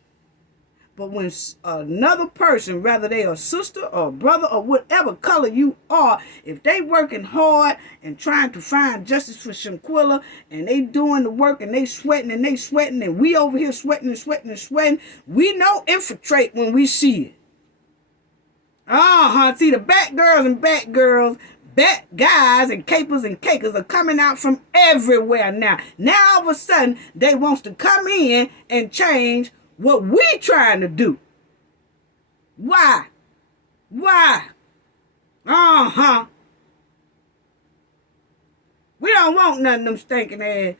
But when another person, whether they are sister or brother or whatever color you are, if they working hard and trying to find justice for Shanquella and they doing the work and they sweating and we over here sweating, we know infiltrate when we see it. See the bat girls, bat guys and capers and cakers are coming out from everywhere now. Now all of a sudden they wants to come in and change what we trying to do. Why? We don't want none of them stinking ass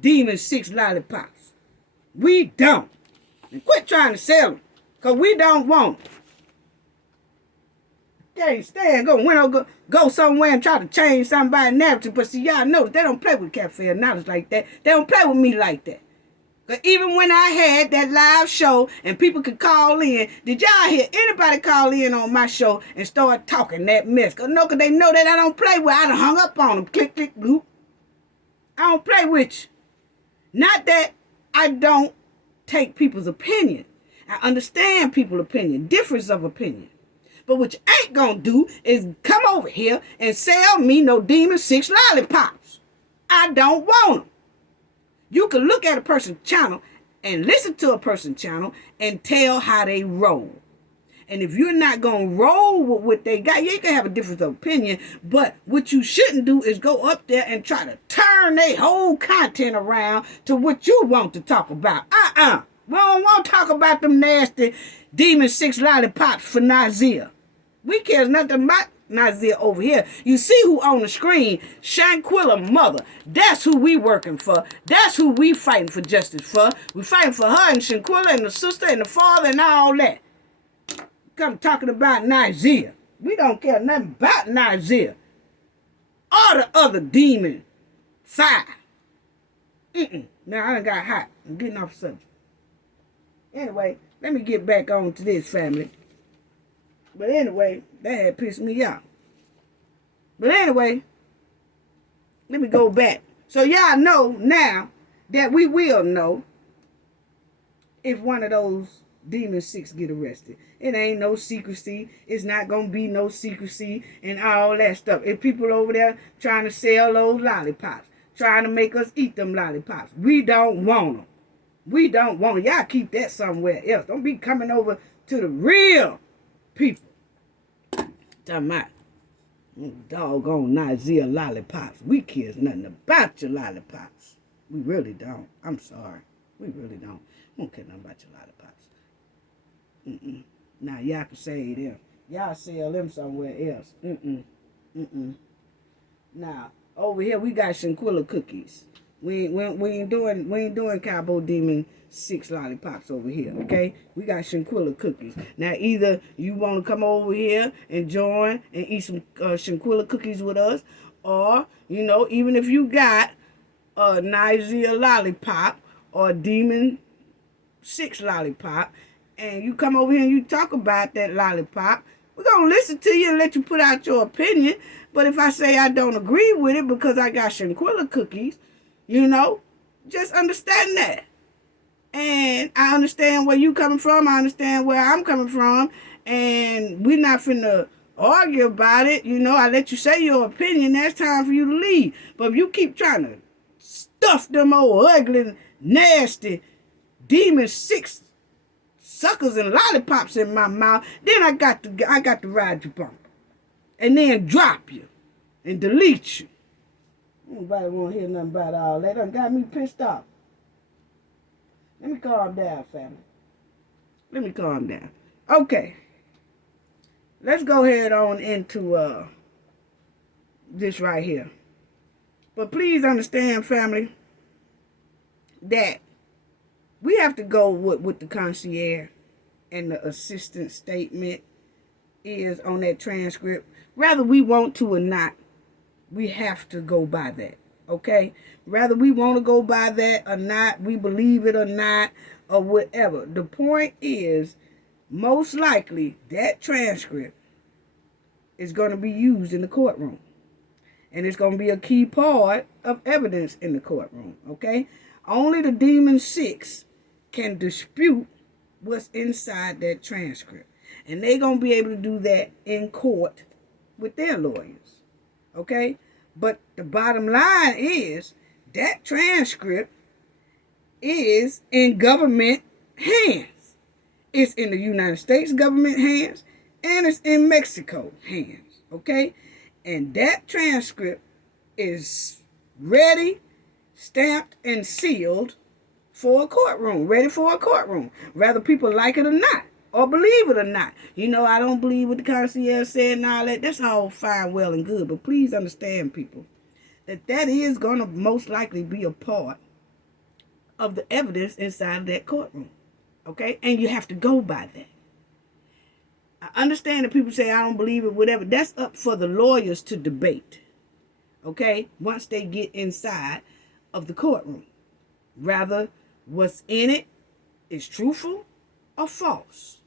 Demon 6 lollipops. We don't. And quit trying to sell them. Because we don't want them. Can't stand go somewhere and try to change somebody's narrative. But see, y'all know that they don't play with Cafe Knowledge like that. They don't play with me like that. Because even when I had that live show and people could call in, did y'all hear anybody call in on my show and start talking that mess? Because they know that I don't play with. I done hung up on them. Click, click, bloop. I don't play with you. Not that I don't take people's opinion. I understand people's opinion, difference of opinion. But what you ain't gonna do is come over here and sell me no Demon 6 lollipops. I don't want them. You can look at a person's channel and listen to a person's channel and tell how they roll. And if you're not going to roll with what they got, you can have a difference of opinion. But what you shouldn't do is go up there and try to turn their whole content around to what you want to talk about. We don't want to talk about them nasty Demon 6 lollipops for Nazir. We care nothing about Nazir over here. You see who on the screen? Shanquella mother. That's who we working for. That's who we fighting for justice for. We fighting for her and Shanquella and the sister and the father and all that. Come talking about Nazir. We don't care nothing about Nazir. Or the other demon 5. Now I done got hot. I'm getting off subject. Anyway, let me get back on to this, family. But anyway, that had pissed me off. But anyway, let me go back. So y'all know now that we will know if one of those Demon 6 get arrested. It ain't no secrecy. It's not going to be no secrecy and all that stuff. If people over there trying to sell those lollipops, trying to make us eat them lollipops, we don't want them. We don't want them. Y'all keep that somewhere else. Don't be coming over to the real people. Talking about doggone Nazir lollipops. We cares nothing about your lollipops. We really don't. I'm sorry. We really don't. We don't care nothing about your lollipops. Now y'all can say them. Y'all sell them somewhere else. Now over here we got Shanquella cookies. We ain't doing Cabo Demon 6 lollipops over here, okay? We got Shanquella cookies. Now, either you want to come over here and join and eat some Shanquella cookies with us, or, you know, even if you got a Nazir lollipop or a Demon 6 lollipop, and you come over here and you talk about that lollipop, we're going to listen to you and let you put out your opinion. But if I say I don't agree with it because I got Shanquella cookies, you know, just understand that. And I understand where you coming from. I understand where I'm coming from. And we're not finna argue about it. You know, I let you say your opinion. That's time for you to leave. But if you keep trying to stuff them old ugly, nasty, demon six suckers and lollipops in my mouth, then I got to ride your bumper. And then drop you. And delete you. Nobody want to hear nothing about all that. Done got me pissed off. Let me calm down, family. Let me calm down. Okay. Let's go ahead on into this right here. But please understand, family, that we have to go with the concierge and the assistant statement is on that transcript. Whether we want to or not, we have to go by that. Okay? Whether we want to go by that or not, we believe it or not, or whatever. The point is, most likely, that transcript is going to be used in the courtroom. And it's going to be a key part of evidence in the courtroom. Okay? Only the Demon Six can dispute what's inside that transcript. And they're going to be able to do that in court with their lawyers. Okay? But the bottom line is that transcript is in government hands. It's in the United States government hands and it's in Mexico hands. Okay? And that transcript is ready, stamped, and sealed for a courtroom. Ready for a courtroom. Whether people like it or not. Or believe it or not. You know, I don't believe what the concierge said and all that. That's all fine, well, and good. But please understand, people, that is going to most likely be a part of the evidence inside of that courtroom. Okay? And you have to go by that. I understand that people say, I don't believe it, whatever. That's up for the lawyers to debate. Okay? Once they get inside of the courtroom. Rather, what's in it is truthful or false.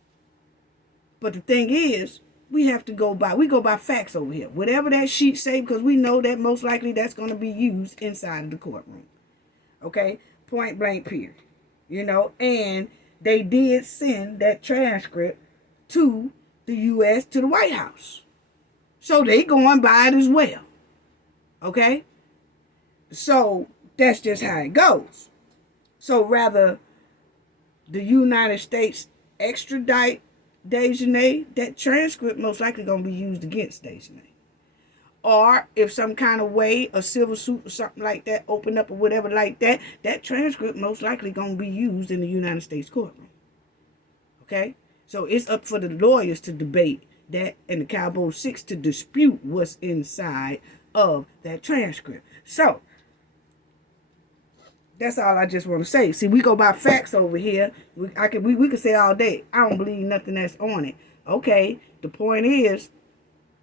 But the thing is, we go by facts over here. Whatever that sheet say, because we know that most likely that's going to be used inside of the courtroom. Okay? Point blank period. You know, and they did send that transcript to the U.S., to the White House. So they going by it as well. Okay? So that's just how it goes. So rather the United States extradite Dejanay, that transcript most likely going to be used against Dejanay. Or if some kind of way, a civil suit or something like that, open up or whatever like that, that transcript most likely going to be used in the United States courtroom. Okay? So it's up for the lawyers to debate that and the Cabo 6 to dispute what's inside of that transcript. So, that's all I just want to say. See, we go by facts over here. We can say all day, I don't believe nothing that's on it. Okay, the point is,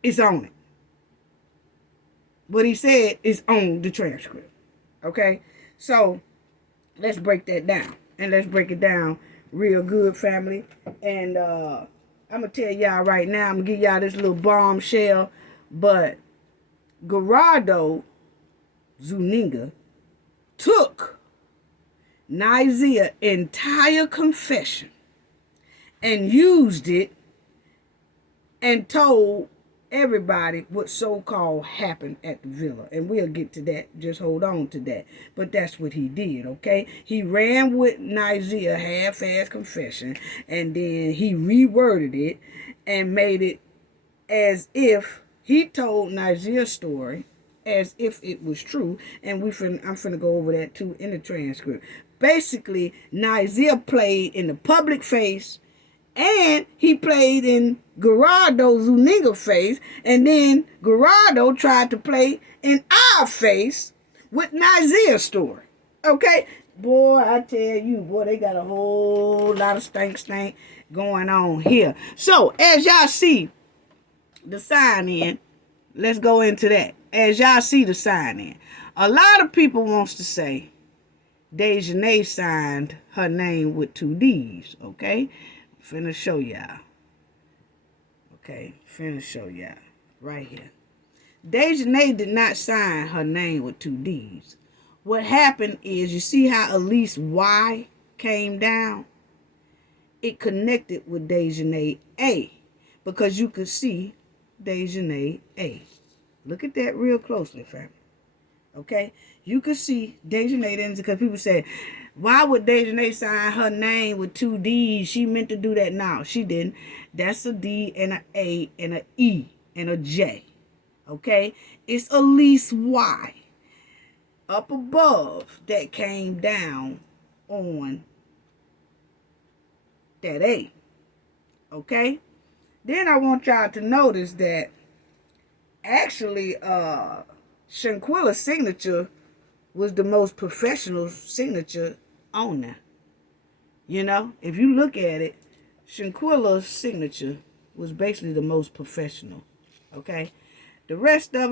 it's on it. What he said is on the transcript. Okay, so let's break that down. And let's break it down real good, family. And I'm going to tell y'all right now, I'm going to give y'all this little bombshell. But Gerardo Zuniga took Nizia's entire confession and used it and told everybody what so-called happened at the villa. And we'll get to that. Just hold on to that. But that's what he did, okay? He ran with Nizia half-ass confession and then he reworded it and made it as if he told Nizia's story as if it was true. And I'm finna go over that too in the transcript. Basically, Nizia played in the public face and he played in Gerardo Zuniga's face, and then Gerardo tried to play in our face with Nizia's story. Okay? Boy, I tell you, boy, they got a whole lot of stank going on here. So, as y'all see the sign in, let's go into that. As y'all see the sign in, a lot of people wants to say Dejanay signed her name with 2 D's, okay? Finna show y'all. Okay, finna show y'all. Right here. Dejanay did not sign her name with 2 D's. What happened is, you see how Elise Y came down, it connected with Dejanay A because you could see Dejanay A. Look at that real closely, family. Okay? You could see Dejanay, because people said, why would Dejanay sign her name with 2 D's? She meant to do that. No, she didn't. That's a D and an A and an E and a J. Okay? It's Elise Y up above that came down on that A. Okay? Then I want y'all to notice that actually Shanquella's signature was the most professional signature on there. You know, if you look at it, Shanquella's signature was basically the most professional. Okay? The rest of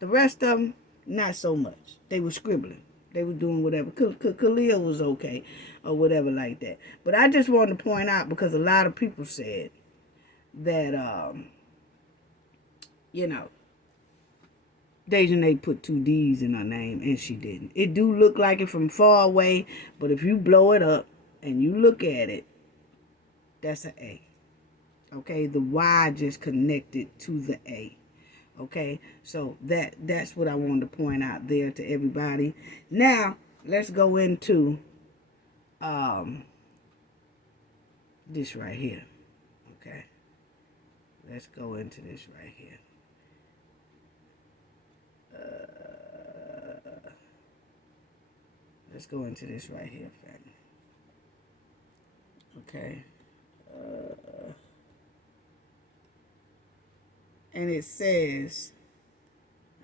them, not so much. They were scribbling. They were doing whatever. Khalil was okay or whatever like that. But I just wanted to point out, because a lot of people said that, you know, Dejanay put 2 D's in her name, and she didn't. It do look like it from far away, but if you blow it up and you look at it, that's an A. Okay, the Y just connected to the A. Okay, so that's what I wanted to point out there to everybody. Now, let's go into this right here. Okay, let's go into this right here. Let's go into this right here, family. Okay. And it says,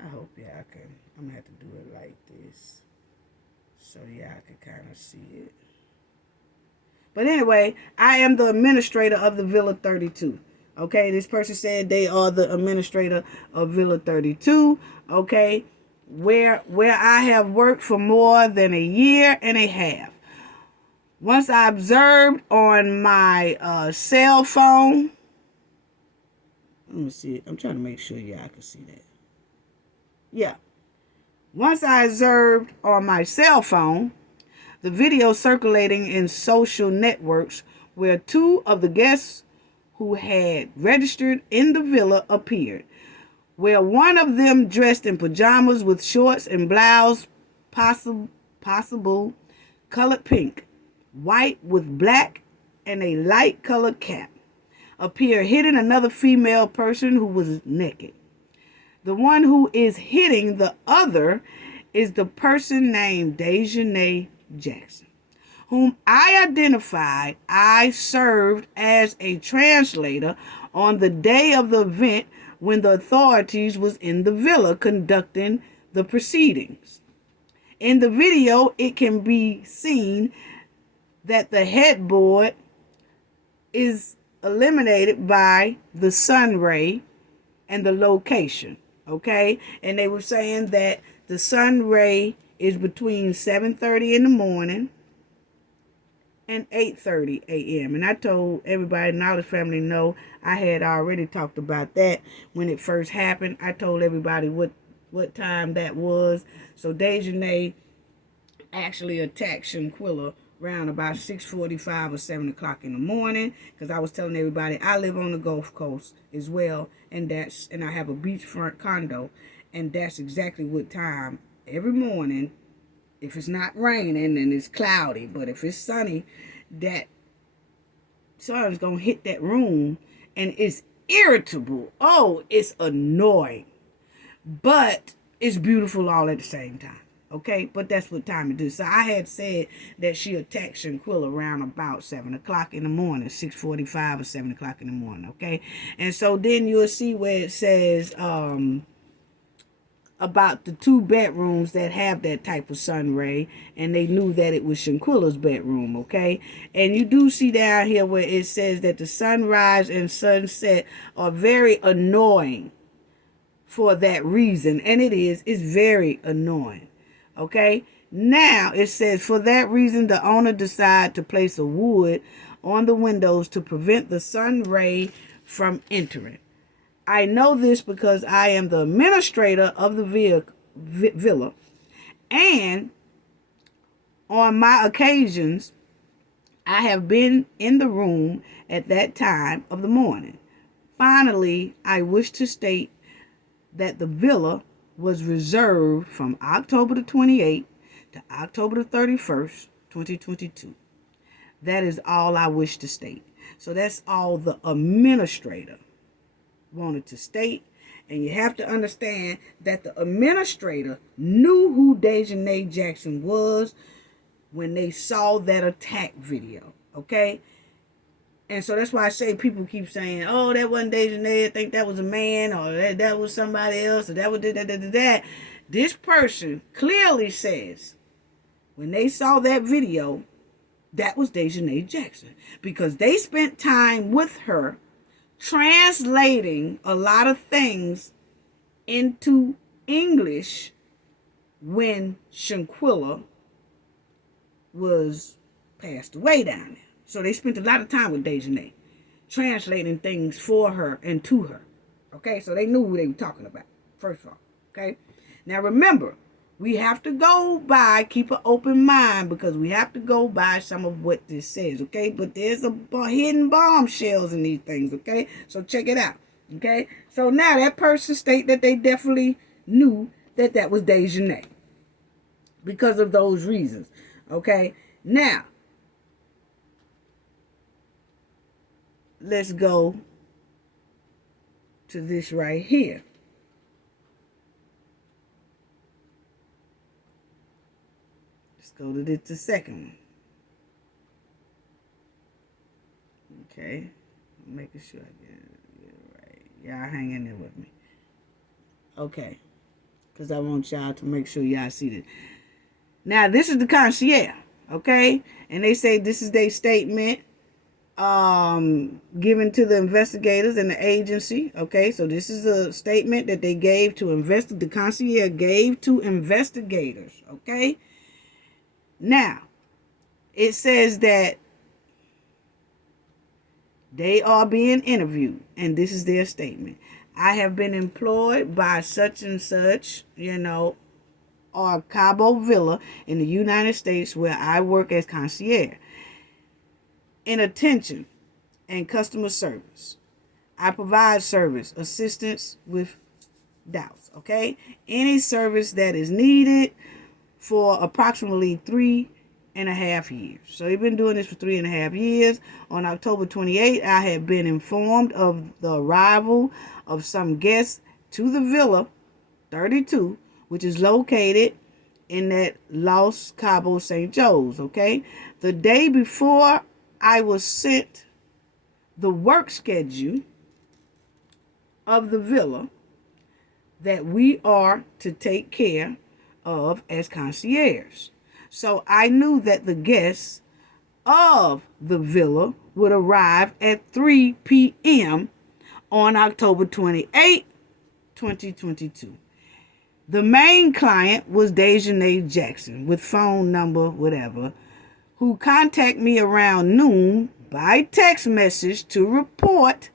I hope y'all can, I'm going to have to do it like this so y'all can kind of see it. But anyway, I am the administrator of the Villa 32. Okay, this person said they are the administrator of Villa 32. Okay, where I have worked for more than a year and a half. Once I observed on my cell phone, let me see. I'm trying to make sure y'all can see that. Yeah. Once I observed on my cell phone the video circulating in social networks where 2 of the guests who had registered in the villa appeared, where one of them dressed in pajamas with shorts and blouse, possible colored pink, white with black, and a light colored cap, appeared hitting another female person who was naked. The one who is hitting the other is the person named Dejanay Jackson, whom I identified I served as a translator on the day of the event when the authorities was in the villa conducting the proceedings. In the video, it can be seen that the headboard is eliminated by the sun ray and the location, okay? And they were saying that the sun ray is between 7:30 in the morning and 8:30 a.m. And I told everybody, Knowledge Family know, I had already talked about that when it first happened. I told everybody what time that was. So Dejanay actually attacked Shanquella around about 6:45 or 7 o'clock in the morning, because I was telling everybody I live on the Gulf Coast as well, and I have a beachfront condo, and that's exactly what time every morning, if it's not raining and it's cloudy, but if it's sunny, that sun's gonna hit that room, and it's irritable. Oh, it's annoying, but it's beautiful all at the same time. Okay, but that's what time it is. So I had said that she attacked Shanquella around about 7 o'clock in the morning, 6:45 or 7 o'clock in the morning. Okay, and so then you'll see where it says about the 2 bedrooms that have that type of sun ray, and they knew that it was Shanquella's bedroom. Okay, and you do see down here where it says that the sunrise and sunset are very annoying for that reason, and it's very annoying. Okay, now it says for that reason the owner decided to place a wood on the windows to prevent the sun ray from entering. I know this because I am the administrator of the villa, and On my occasions, I have been in the room at that time of the morning. Finally, I wish to state that the villa was reserved from October the 28th to October the 31st, 2022. That is all I wish to state. So that's all the administrator wanted to state. And you have to understand that the administrator knew who Dejanay Jackson was when they saw that attack video. Okay? And so that's why I say people keep saying, oh, that wasn't Dejanay, I think that was a man, or that was somebody else, or that was that. This person clearly says when they saw that video, that was Dejanay Jackson. Because they spent time with her translating a lot of things into English when Shanquella was passed away down there. So they spent a lot of time with Dejanay, translating things for her and to her. Okay, so they knew who they were talking about, first of all. Okay, now remember, we have to go by, keep an open mind, because we have to go by some of what this says. Okay, but there's a hidden bombshells in these things. Okay, so check it out. Okay, so now that person state that they definitely knew that that was Dejanay because of those reasons. Okay, now let's go to this right here. Let's go to the second one. Okay, I'm making sure I get it right. Y'all hang in there with me. Okay, because I want y'all to make sure y'all see this. Now, this is the concierge, okay? And they say this is their statement given to the investigators and the agency, okay? So this is a statement that they gave to the concierge gave to investigators, okay? Now, it says that they are being interviewed, and this is their statement. I have been employed by such and such, or Cabo Villa in the United States, where I work as concierge. In attention and customer service, I provide service assistance with doubts, okay? Any service that is needed for approximately 3.5 years. So they've been doing this for 3.5 years. On October 28th, I had been informed of the arrival of some guests to the Villa 32, which is located in that Los Cabo St. Joe's, okay? The day before I was sent the work schedule of the villa that we are to take care of as concierge. So I knew that the guests of the villa would arrive at 3 p.m. on October 28, 2022. The main client was Dejanay Jackson, with phone number, whatever, who contacted me around noon by text message to report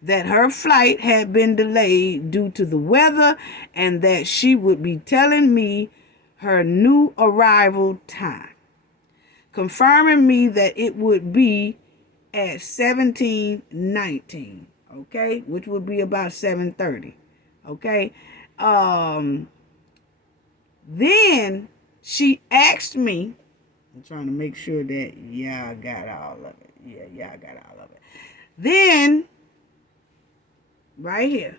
that her flight had been delayed due to the weather and that she would be telling me her new arrival time, confirming me that it would be at 17:19, okay, which would be about 7:30, okay. Then she asked me, I'm trying to make sure that y'all got all of it. Yeah, y'all got all of it. Then, right here.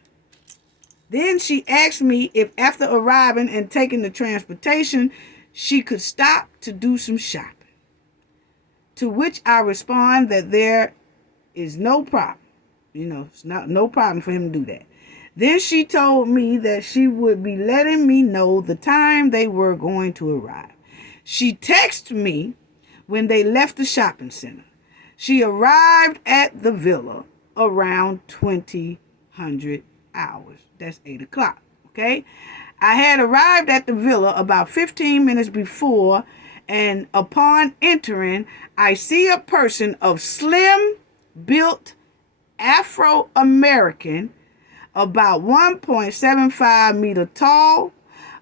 Then she asked me if after arriving and taking the transportation, she could stop to do some shopping. To which I respond that there is no problem. It's no problem for him to do that. Then she told me that she would be letting me know the time they were going to arrive. She texted me when they left the shopping center. She arrived at the villa around 2000 hours. That's 8 o'clock, okay? I had arrived at the villa about 15 minutes before, and upon entering, I see a person of slim-built Afro-American, about 1.75 meter tall,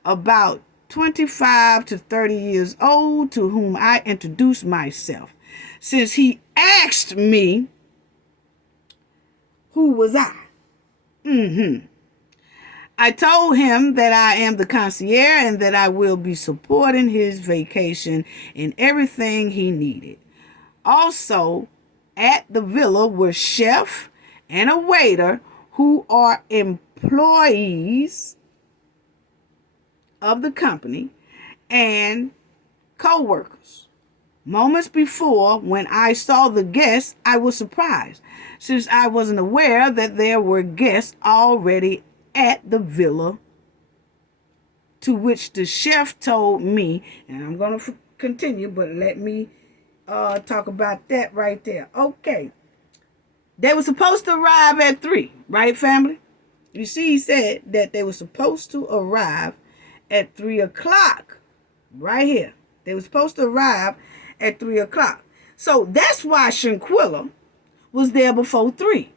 about 25 to 30 years old, to whom I introduced myself. Since he asked me, who was I? I told him that I am the concierge and that I will be supporting his vacation in everything he needed. Also, at the villa were chef and a waiter who are employees of the company and co-workers. Moments before, when I saw the guests, I was surprised, since I wasn't aware that there were guests already at the villa, to which the chef told me, and I'm going to continue, but let me talk about that right there. Okay. They were supposed to arrive at 3, right, family? You see, he said that they were supposed to arrive at 3 o'clock, right here. They were supposed to arrive at 3 o'clock. So that's why Shanquella was there before 3.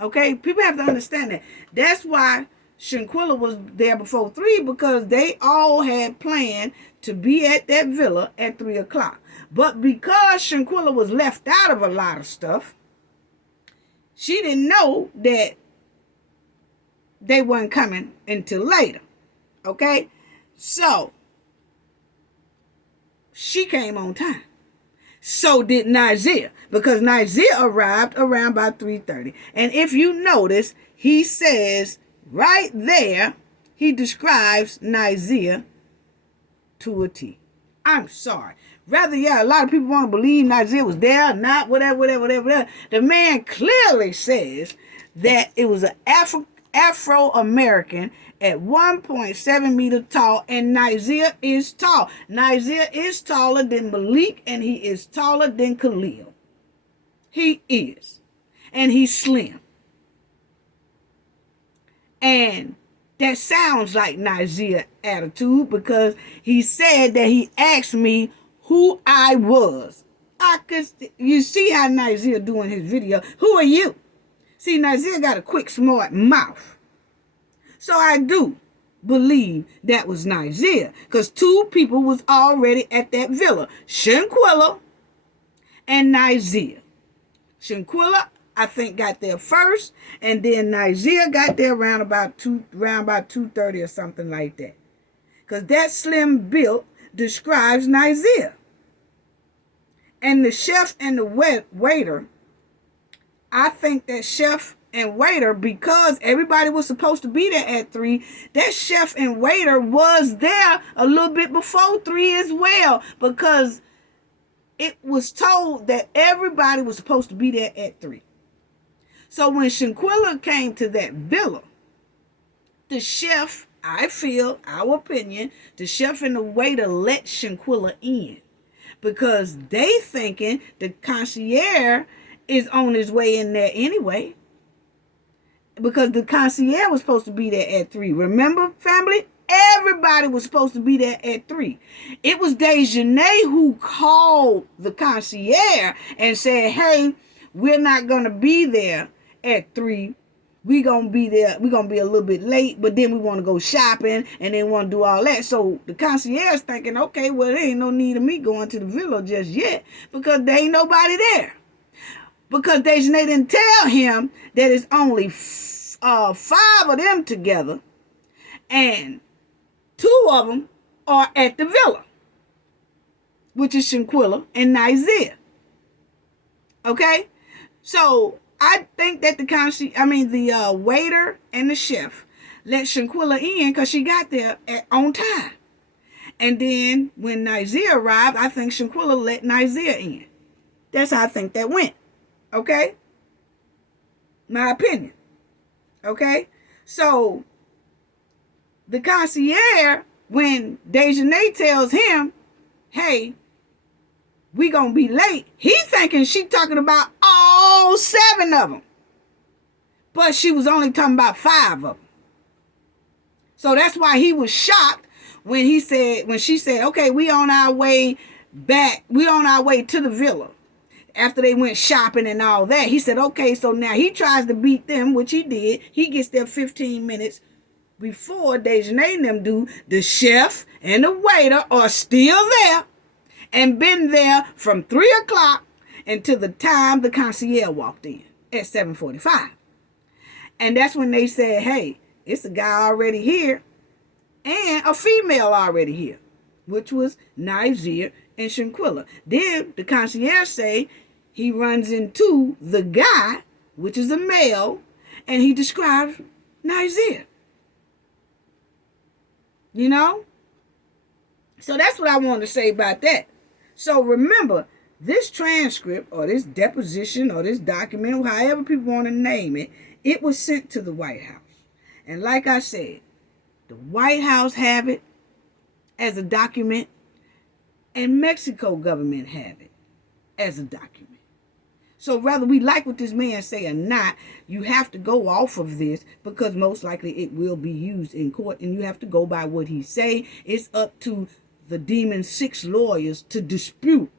Okay? People have to understand that. That's why Shanquella was there before 3, because they all had planned to be at that villa at 3 o'clock. But because Shanquella was left out of a lot of stuff, she didn't know that they weren't coming until later. Okay? So, she came on time. So did Nazir, because Nazir arrived around by 3:30. And if you notice, he says right there, he describes Nazir to a T. I'm sorry. Rather, a lot of people want to believe Nazir was there or not, whatever. The man clearly says that it was an Afro-American at 1.7 meters tall, and Nazir is tall. Nazir is taller than Malik, and he is taller than Khalil. He is. And he's slim. And that sounds like Nazir attitude, because he said that he asked me who I was. You see how Nazir doing his video. Who are you? See, Nazir got a quick, smart mouth. So I do believe that was Nazir, because 2 people was already at that villa. Shanquella and Nazir. Shanquella, I think, got there first, and then Nazir got there around about 2:30 or something like that. Because that slim build describes Nazir. And the chef and the waiter, I think that chef and waiter, because everybody was supposed to be there at 3, that chef and waiter was there a little bit before 3 as well, because it was told that everybody was supposed to be there at 3. So when Shanquella came to that villa, the chef, I feel, our opinion, the chef and the waiter let Shanquella in, because they thinking the concierge is on his way in there anyway, because the concierge was supposed to be there at 3. Remember, family? Everybody was supposed to be there at 3. It was Dejanay who called the concierge and said, hey, we're not going to be there at 3. We're going to be there. We're going to be a little bit late, but then we want to go shopping and then want to do all that. So the concierge thinking, okay, well, there ain't no need of me going to the villa just yet, because there ain't nobody there. Because Dejanay didn't tell him that it's only 5 of them together, and 2 of them are at the villa, which is Shanquella and Nazir. Okay? So I think that the waiter and the chef let Shanquella in because she got there on time. And then when Nazir arrived, I think Shanquella let Nazir in. That's how I think that went. Okay? My opinion. Okay? So the concierge, when Dejanay tells him, hey, we gonna be late, he thinking she talking about all 7 of them. But she was only talking about 5 of them. So that's why he was shocked when she said, okay, we on our way back, we on our way to the villa. After they went shopping and all that, he said, okay, so now he tries to beat them, which he did. He gets there 15 minutes before Dejanay and them do, the chef and the waiter are still there and been there from 3 o'clock until the time the concierge walked in at 7:45. And that's when they said, hey, it's a guy already here and a female already here, which was Nizer and Shanquella. Then the concierge say he runs into the guy, which is a male, and he describes Nizer. You know? So that's what I want to say about that. So remember, this transcript or this deposition or this document, however people want to name it, it was sent to the White House. And like I said, the White House have it as a document and Mexico government have it as a document. So whether we like what this man say or not, you have to go off of this because most likely it will be used in court and you have to go by what he say. It's up to the Demon 6 lawyers to dispute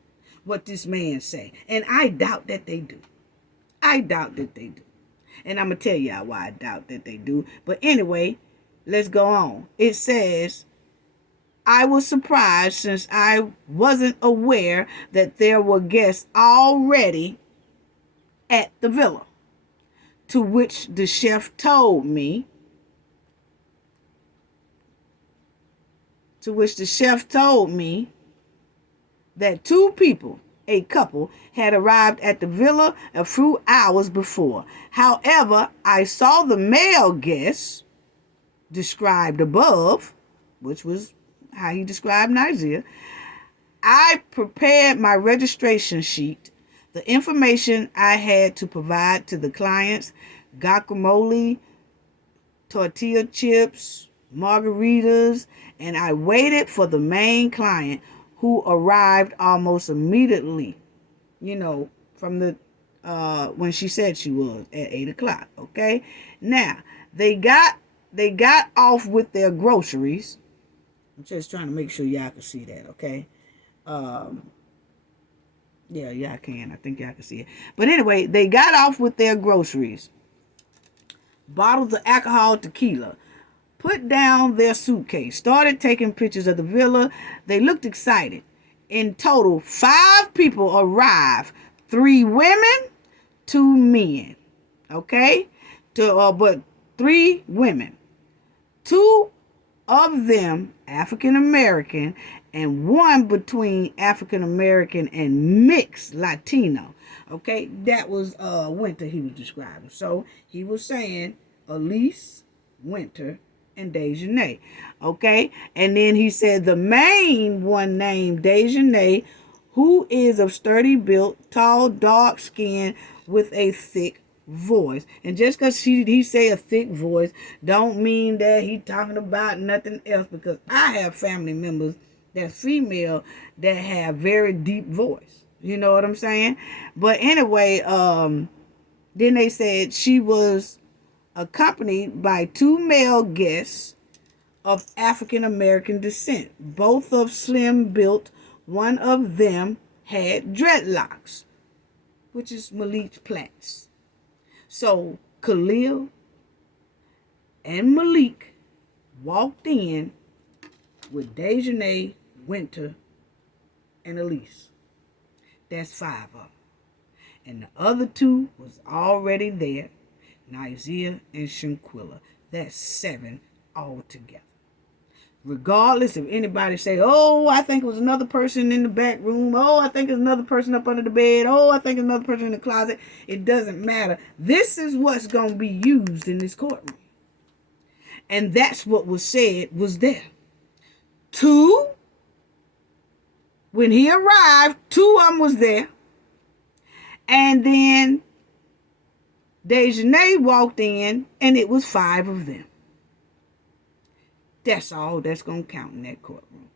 what this man say. And I doubt that they do. I doubt that they do. And I'm going to tell y'all why I doubt that they do. But anyway, let's go on. It says, I was surprised since I wasn't aware that there were guests already at the villa, to which the chef told me, that 2 people, a couple, had arrived at the villa a few hours before. However, I saw the male guests described above, which was how he described Nizer. I prepared my registration sheet, the information I had to provide to the clients, guacamole, tortilla chips, margaritas, and I waited for the main client who arrived almost immediately, from the when she said she was at 8 o'clock. Okay. Now they got off with their groceries. I'm just trying to make sure y'all can see that. Okay. Yeah, y'all can. I think y'all can see it. But anyway, they got off with their groceries, bottles of alcohol, tequila, put down their suitcase, started taking pictures of the villa. They looked excited. In total, 5 people arrived, 3 women, 2 men. Okay? But 3 women. 2 of them African American and 1 between African American and mixed Latino. Okay? That was Winter he was describing. So he was saying Elise, Winter, and Dejanay. Okay? And then he said the main one named Dejanay, who is of sturdy build, tall, dark skin with a thick voice. And just because he say a thick voice don't mean that he talking about nothing else, because I have family members that's female that have very deep voice. You know what I'm saying? But anyway, then they said she was accompanied by 2 male guests of African American descent, both of slim built. One of them had dreadlocks, which is Malik's plaits. So Khalil and Malik walked in with Dejanay, Winter, and Elise. That's 5 of them. And the other 2 was already there, Nizer and Shanquella. That's 7 altogether. Regardless if anybody say, oh, I think it was another person in the back room. Oh, I think it's another person up under the bed. Oh, I think it's another person in the closet. It doesn't matter. This is what's going to be used in this courtroom. And that's what was said was there. 2, when he arrived, 2 of them was there. And then Dejanay walked in, and it was 5 of them. That's all that's going to count in that courtroom.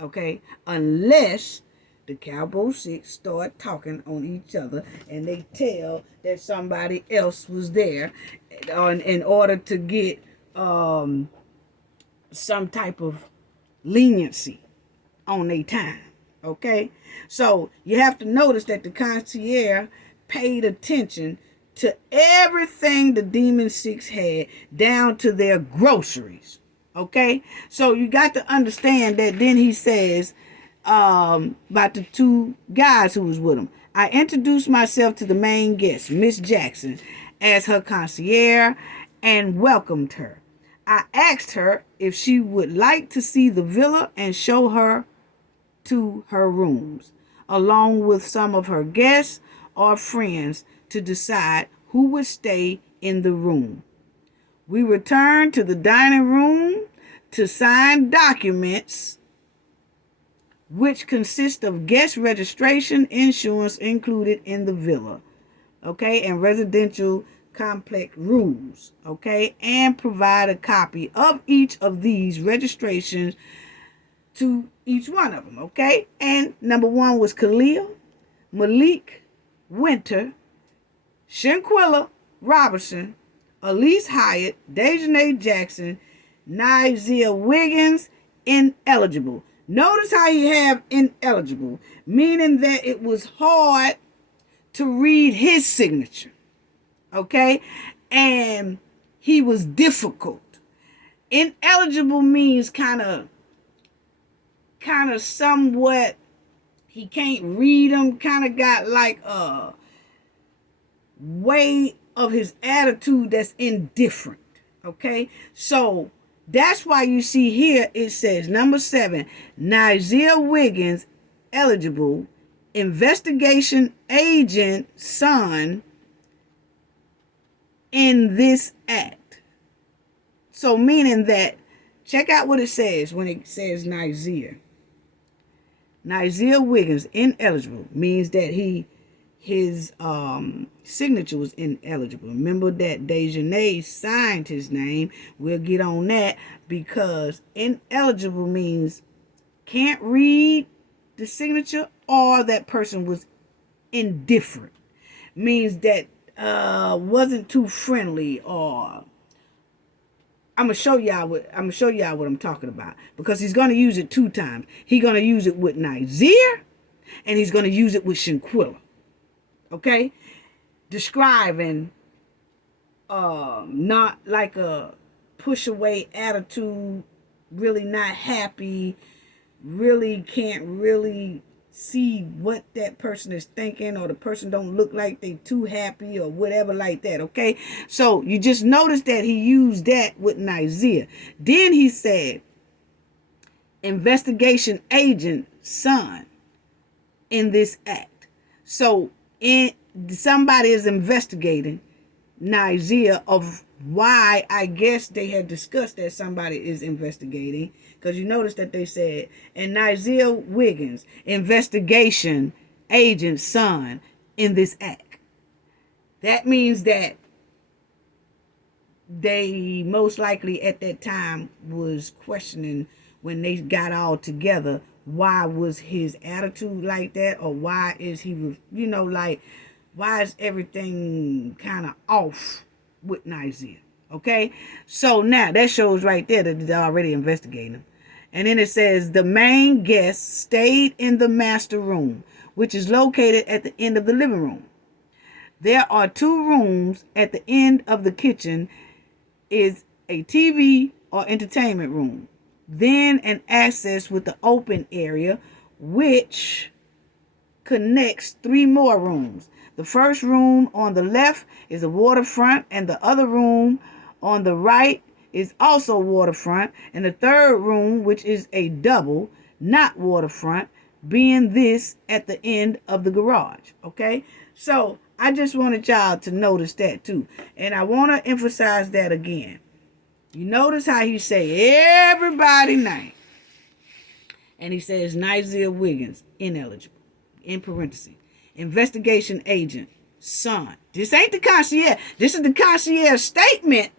Okay? Unless the Cabo 6 start talking on each other and they tell that somebody else was there in order to get some type of leniency on their time. Okay? So you have to notice that the concierge paid attention to everything the Demon Six had, down to their groceries. Okay? So you got to understand that. Then he says about the two guys who was with him. I introduced myself to the main guest, Miss Jackson, as her concierge and welcomed her. I asked her if she would like to see the villa and show her to her rooms, along with some of her guests or friends to decide who would stay in the room. We returned to the dining room to sign documents, which consist of guest registration, insurance included in the villa, okay, and residential complex rules, okay, and provide a copy of each of these registrations to each one of them, okay. And number one was Khalil, Malik, Winter, Shanquella Robertson, Elise Hyatt, Dejanay Jackson, Nizia Wiggins, ineligible. Notice how you have ineligible, meaning that it was hard to read his signature, okay? And he was difficult. Ineligible means kind of somewhat, he can't read them, kind of got like a way of his attitude that's indifferent, okay? So that's why you see here it says number 7, Nizia Wiggins, eligible, investigation agent son in this act. So meaning that, check out what it says when it says Nizia. Nizia Wiggins, ineligible, means that his signature was ineligible. Remember that Dejanay signed his name. We'll get on that, because ineligible means can't read the signature, or that person was indifferent. Means that wasn't too friendly, or I'm gonna show y'all what I'm talking about, because he's gonna use it 2 times. He's gonna use it with Nizia, and he's gonna use it with Shanquella. Okay, describing not like a push away attitude, really not happy, really can't really see what that person is thinking, or the person don't look like they too happy or whatever like that. Okay, so you just notice that he used that with Nizia. Then he said investigation agent son in this act. So somebody is investigating Nizia of why, I guess they had discussed that somebody is investigating, because you notice that they said, and Nizia Wiggins, investigation agent son in this act. That means that they most likely at that time was questioning, when they got all together, why was his attitude like that, or why is he, like, why is everything kind of off with Nizia? Okay, so now that shows right there that they're already investigating him. And then it says the main guest stayed in the master room, which is located at the end of the living room. There are 2 rooms at the end of the kitchen, is a TV or entertainment room, then an access with the open area, which connects 3 more rooms. The first room on the left is a waterfront, and the other room on the right is also waterfront, and the third room, which is a double, not waterfront, being this at the end of the garage. Okay, so I just wanted y'all to notice that too, and I want to emphasize that again. You notice how he say everybody name, and he says Nizia Wiggins, ineligible, in parentheses, investigation agent son. This ain't the concierge. This is the concierge statement,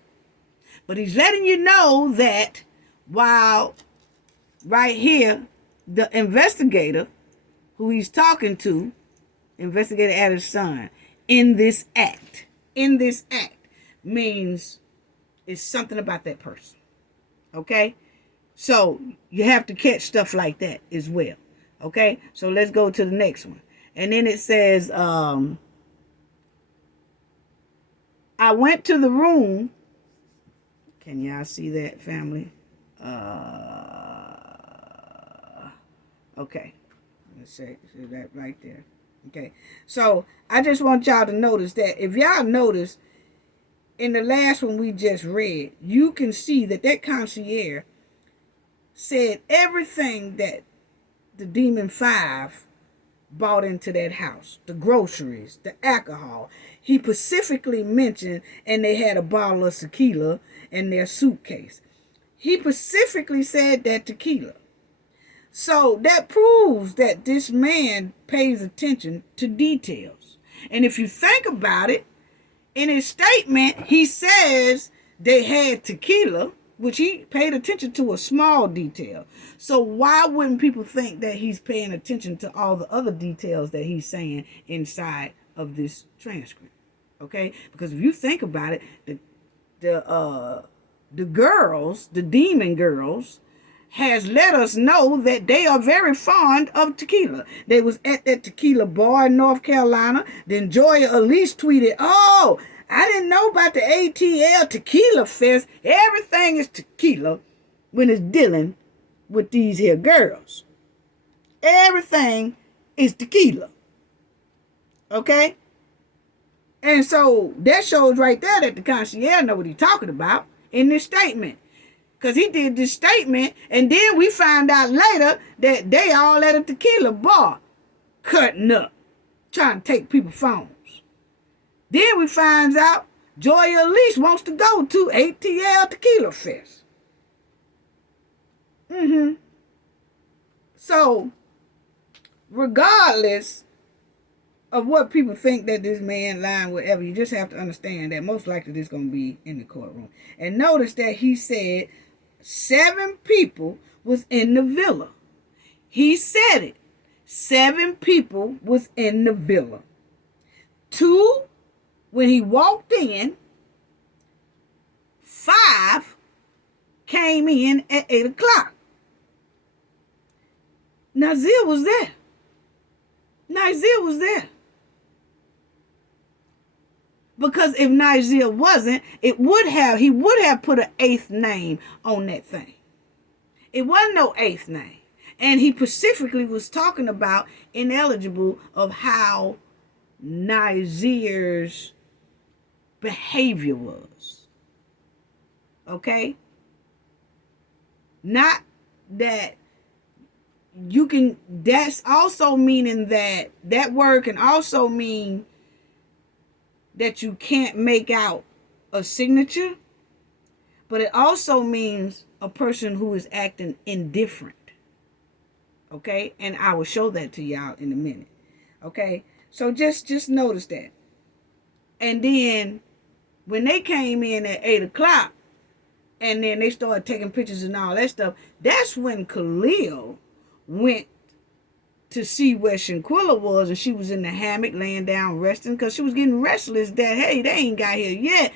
but he's letting you know that while right here, the investigator who he's talking to, investigator at his son, in this act means it's something about that person. Okay, so you have to catch stuff like that as well. Okay, so let's go to the next one. And then it says I went to the room. Can y'all see that, family? Okay. Let's see that right there. Okay. So I just want y'all to notice that if y'all notice in the last one we just read, you can see that concierge said everything that the Demon Five bought into that house, the groceries, the alcohol. He specifically mentioned, and they had a bottle of tequila in their suitcase. He specifically said that tequila. So that proves that this man pays attention to details. And if you think about it, in his statement, he says they had tequila, which he paid attention to a small detail. So why wouldn't people think that he's paying attention to all the other details that he's saying inside of this transcript? Okay? Because if you think about it, the girls, the demon girls, has let us know that they are very fond of tequila. They was at that tequila bar in North Carolina. Then Joya Elise tweeted, "Oh, I didn't know about the ATL Tequila Fest. Everything is tequila when it's dealing with these here girls. Everything is tequila." Okay? And so that shows right there that the concierge know what he's talking about in this statement. Because he did this statement, and then we find out later that they all at a tequila bar, cutting up, trying to take people's phones. Then we find out Joya Elise wants to go to ATL Tequila Fest. So, regardless of what people think that this man lying, whatever, you just have to understand that most likely this is going to be in the courtroom. And notice that he said 7 people was in the villa. He said it. 7 people was in the villa. 2 when he walked in. 5 came in at 8 o'clock. Nazir was there. Nazir was there. Because if Nazir wasn't, he would have put an 8th name on that thing. It wasn't no 8th name. And he specifically was talking about ineligible of how Nazir's behavior was. Okay? Not that you can, that's also meaning that word can also mean that you can't make out a signature, but it also means a person who is acting indifferent. Okay? And I will show that to y'all in a minute. Okay? So just notice that. And then when they came in at 8 o'clock and then they started taking pictures and all that stuff, that's when Khalil went to see where Shanquella was, and she was in the hammock laying down resting because she was getting restless that, hey, they ain't got here yet.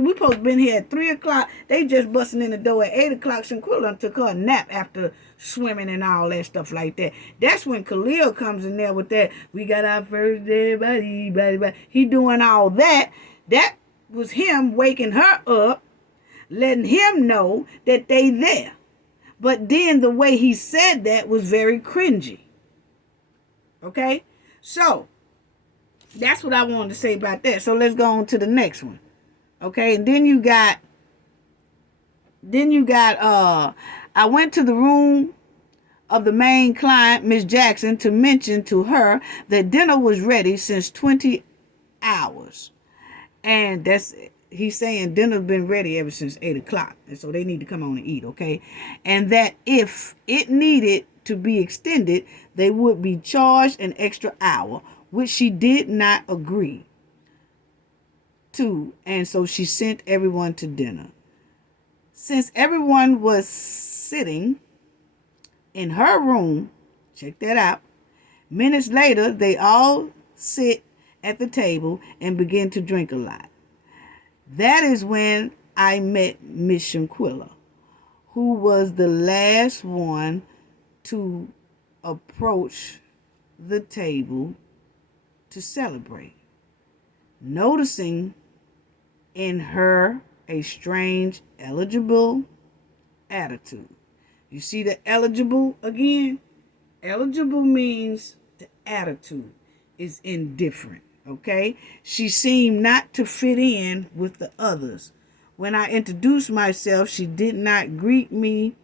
We supposed to been here at 3 o'clock. They just busting in the door at 8 o'clock. Shanquella took her a nap after swimming and all that stuff like that. That's when Khalil comes in there with that, we got our first day, buddy. He doing all that. That was him waking her up, letting him know that they there. But then the way he said that was very cringy. Okay? So, that's what I wanted to say about that. So, let's go on to the next one. Okay? And then you got, I went to the room of the main client, Miss Jackson, to mention to her that dinner was ready since 20 hours. And he's saying dinner's been ready ever since 8 o'clock. And so they need to come on and eat, okay? And that if it needed to be extended, they would be charged an extra hour, which she did not agree to. And so she sent everyone to dinner. Since everyone was sitting in her room, check that out, minutes later, they all sit at the table and begin to drink a lot. That is when I met Miss Shanquella, who was the last one to approach the table to celebrate. Noticing in her a strange, eligible attitude. You see the eligible again? Eligible means the attitude is indifferent, okay? She seemed not to fit in with the others. When I introduced myself, she did not greet me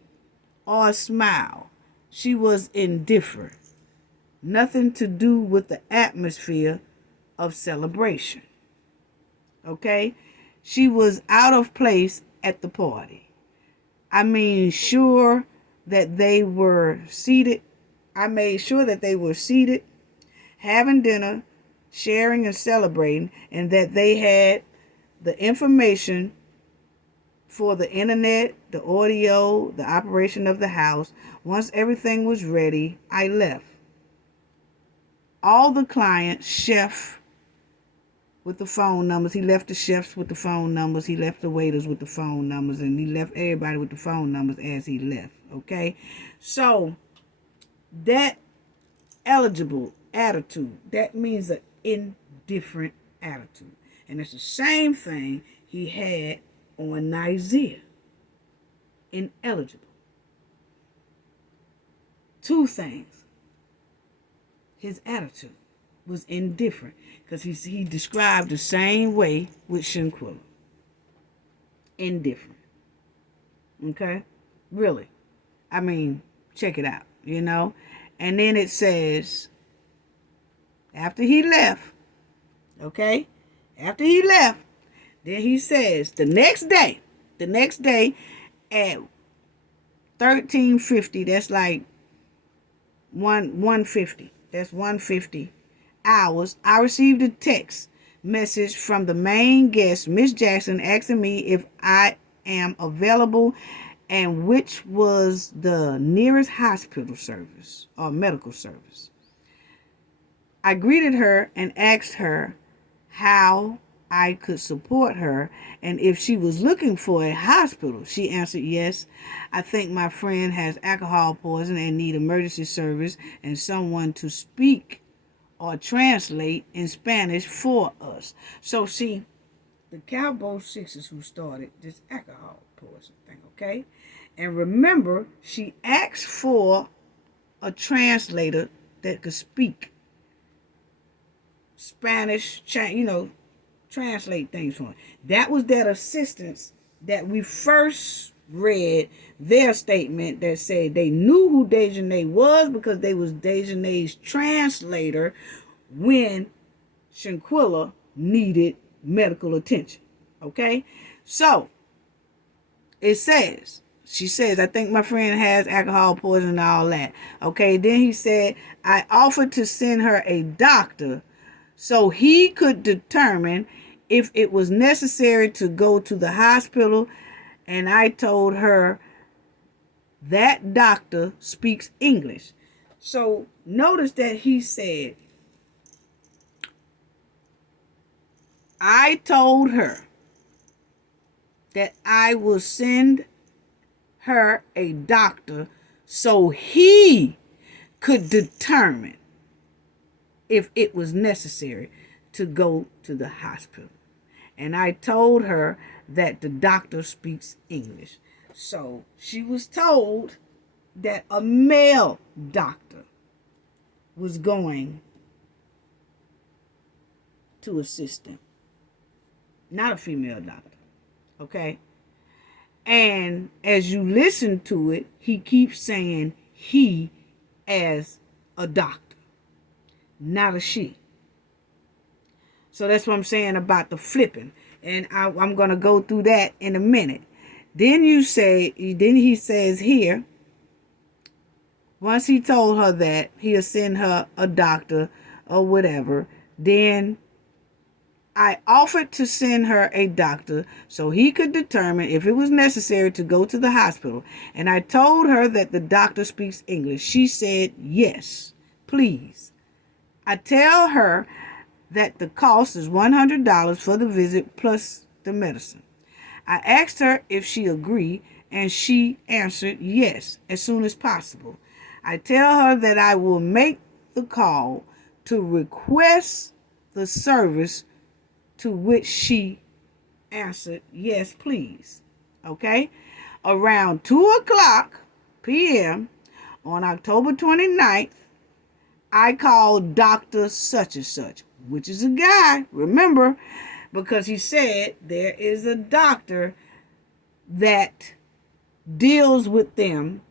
or smile. She was indifferent. Nothing to do with the atmosphere of celebration, okay? She was out of place at the party. I made sure that they were seated, having dinner, sharing and celebrating, and that they had the information for the internet, the audio, the operation of the house. Once everything was ready, I left. All the clients, chef with the phone numbers. He left the chefs with the phone numbers. He left the waiters with the phone numbers. And he left everybody with the phone numbers as he left. Okay? So, that eligible attitude, that means an indifferent attitude. And it's the same thing he had on Nizer. Ineligible. Two things. His attitude was indifferent, because he described the same way with Shanquella. Indifferent. Okay? Really. I mean, check it out, you know? And then it says, after he left, okay? After he left, then he says, the next day at 13:50, that's like 1:50. That's 1:50 hours. I received a text message from the main guest, Miss Jackson, asking me if I am available and which was the nearest hospital service or medical service. I greeted her and asked her how I could support her and if she was looking for a hospital. She answered, yes. I think my friend has alcohol poisoning and need emergency service and someone to speak or translate in Spanish for us. So see, the Cabo Sixes who started this alcohol poison thing, okay? And remember, she asked for a translator that could speak Spanish, translate things for her. That was that assistance that we first read their statement that said they knew who Dejanay was because they was Dejanay's translator when Shanquella needed medical attention. Okay? So, she says, I think my friend has alcohol poisoning and all that. Okay, then he said, I offered to send her a doctor so he could determine if it was necessary to go to the hospital, and I told her that doctor speaks English. So notice that he said, I told her that I will send her a doctor so he could determine if it was necessary to go to the hospital. And I told her that the doctor speaks English. So she was told that a male doctor was going to assist them. Not a female doctor. Okay? And as you listen to it, he keeps saying he as a doctor, not a she. So that's what I'm saying about the flipping. And I'm going to go through that in a minute. Then he says here, once he told her that he'll send her a doctor or whatever, then I offered to send her a doctor so he could determine if it was necessary to go to the hospital. And I told her that the doctor speaks English. She said, yes, please. I tell her that the cost is $100 for the visit plus the medicine. I asked her if she agreed, and she answered yes, as soon as possible. I tell her that I will make the call to request the service to which she answered, yes, please. Okay? Around 2 o'clock p.m. on October 29th, I called Dr. Such and Such, which is a guy, remember, because he said there is a doctor that deals with them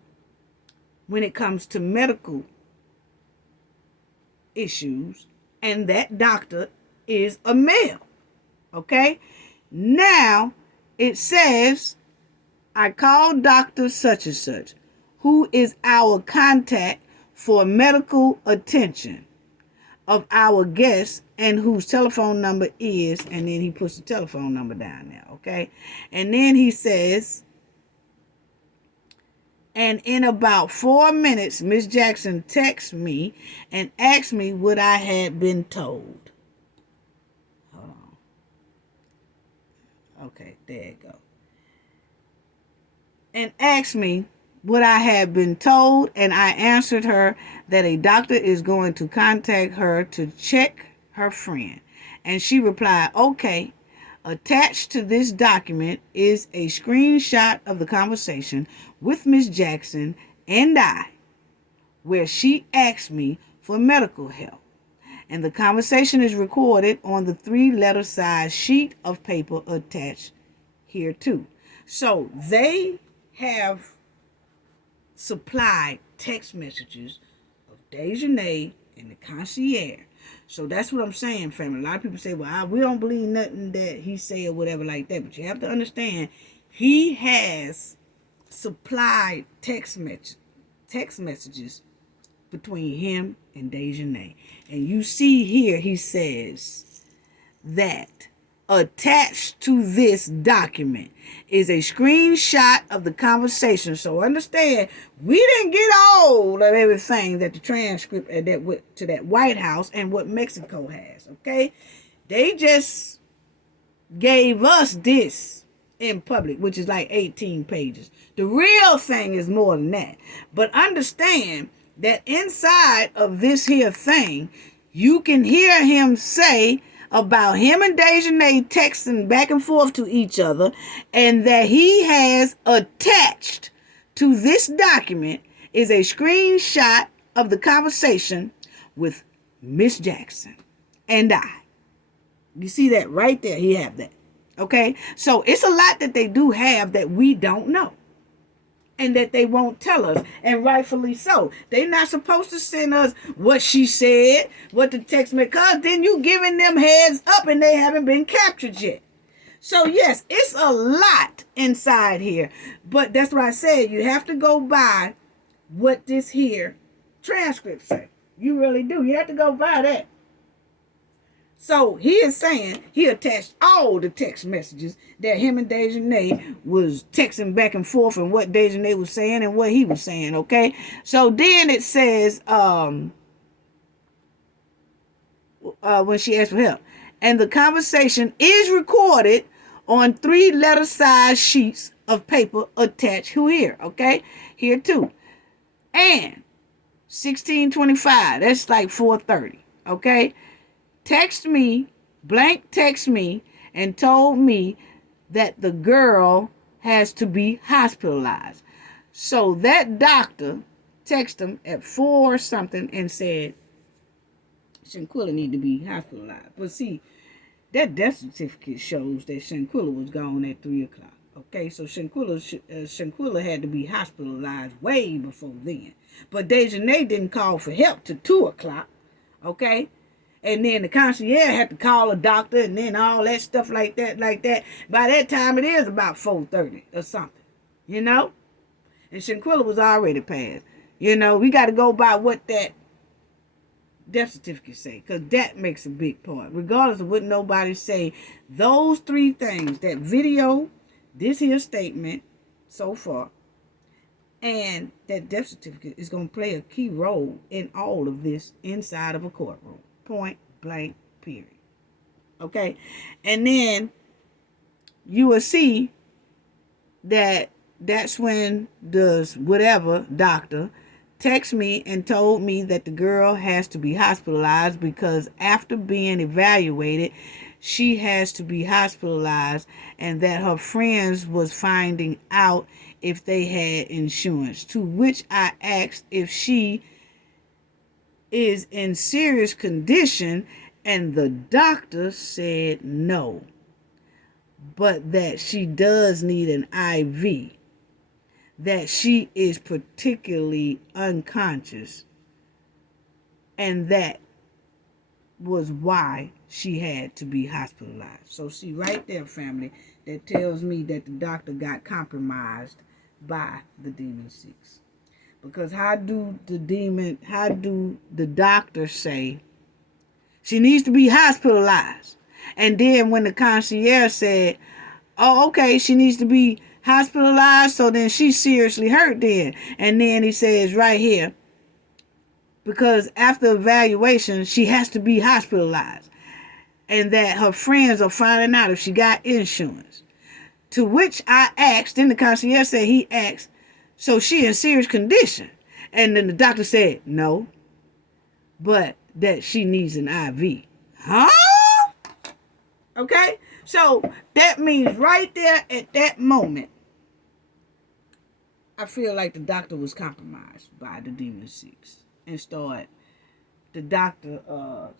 when it comes to medical issues, and that doctor is a male. Okay? Now, it says, I called Dr. Such and Such, who is our contact for medical attention of our guest and whose telephone number is, and then he puts the telephone number down there, okay? And then he says, and in about 4 minutes, Miss Jackson texted me and asked me what I had been told. Hold on. Okay, there you go. And asked me what I had been told, and I answered her that a doctor is going to contact her to check her friend. And she replied, okay. Attached to this document is a screenshot of the conversation with Miss Jackson and I, where she asked me for medical help. And the conversation is recorded on the 3-letter size sheet of paper attached here too. So they have supplied text messages of Dejanay and the concierge. So that's what I'm saying, family. A lot of people say, well, we don't believe nothing that he said or whatever like that. But you have to understand, he has supplied text messages between him and Dejanay. And you see here, he says that attached to this document is a screenshot of the conversation. So understand, we didn't get all of everything that the transcript that went to that White House and what Mexico has, okay? They just gave us this in public, which is like 18 pages. The real thing is more than that. But understand that inside of this here thing, you can hear him say about him and Dejanay texting back and forth to each other, and that he has attached to this document is a screenshot of the conversation with Miss Jackson and I. You see that right there? He have that. Okay? So it's a lot that they do have that we don't know, and that they won't tell us, and rightfully so. They're not supposed to send us what she said, what the text meant, because then you giving them heads up and they haven't been captured yet. So yes, it's a lot inside here, but that's what I said. You have to go by what this here transcript say. You really do. You have to go by that. So he is saying he attached all the text messages that him and Dejanay was texting back and forth, and what Dejanay was saying and what he was saying, okay? So then it says, when she asked for help, and the conversation is recorded on 3-letter size sheets of paper attached here, okay? Here too. And 1625, that's like 4:30, okay? Text me and told me that the girl has to be hospitalized. So that doctor texted him at 4 something and said Shanquella need to be hospitalized. But see, that death certificate shows that Shanquella was gone at 3 o'clock. Okay, so Shanquella had to be hospitalized way before then. But Dejanay didn't call for help till 2 o'clock. Okay? And then the concierge had to call a doctor, and then all that stuff like that. By that time, it is about 4:30 or something, you know? And Shanquella was already passed. You know, we got to go by what that death certificate say, because that makes a big part. Regardless of what nobody say, those 3 things, that video, this here statement so far, and that death certificate is going to play a key role in all of this inside of a courtroom. Point blank, period. Okay? And then you will see that that's when the whatever doctor texted me and told me that the girl has to be hospitalized because after being evaluated, she has to be hospitalized and that her friends was finding out if they had insurance. To which I asked if she is in serious condition, and the doctor said no, but that she does need an IV, that she is particularly unconscious, and that was why she had to be hospitalized. So see right there, family, that tells me that the doctor got compromised by the Demon 6. Because how do the doctor say she needs to be hospitalized? And then when the concierge said, oh, okay, she needs to be hospitalized, so then she's seriously hurt then. And then he says right here, because after evaluation, she has to be hospitalized. And that her friends are finding out if she got insurance. To which I asked, then the concierge said he asked, so she in serious condition? And then the doctor said, no, but that she needs an IV. Huh? Okay? So that means right there at that moment, I feel like the doctor was compromised by the Demon 6. And the doctor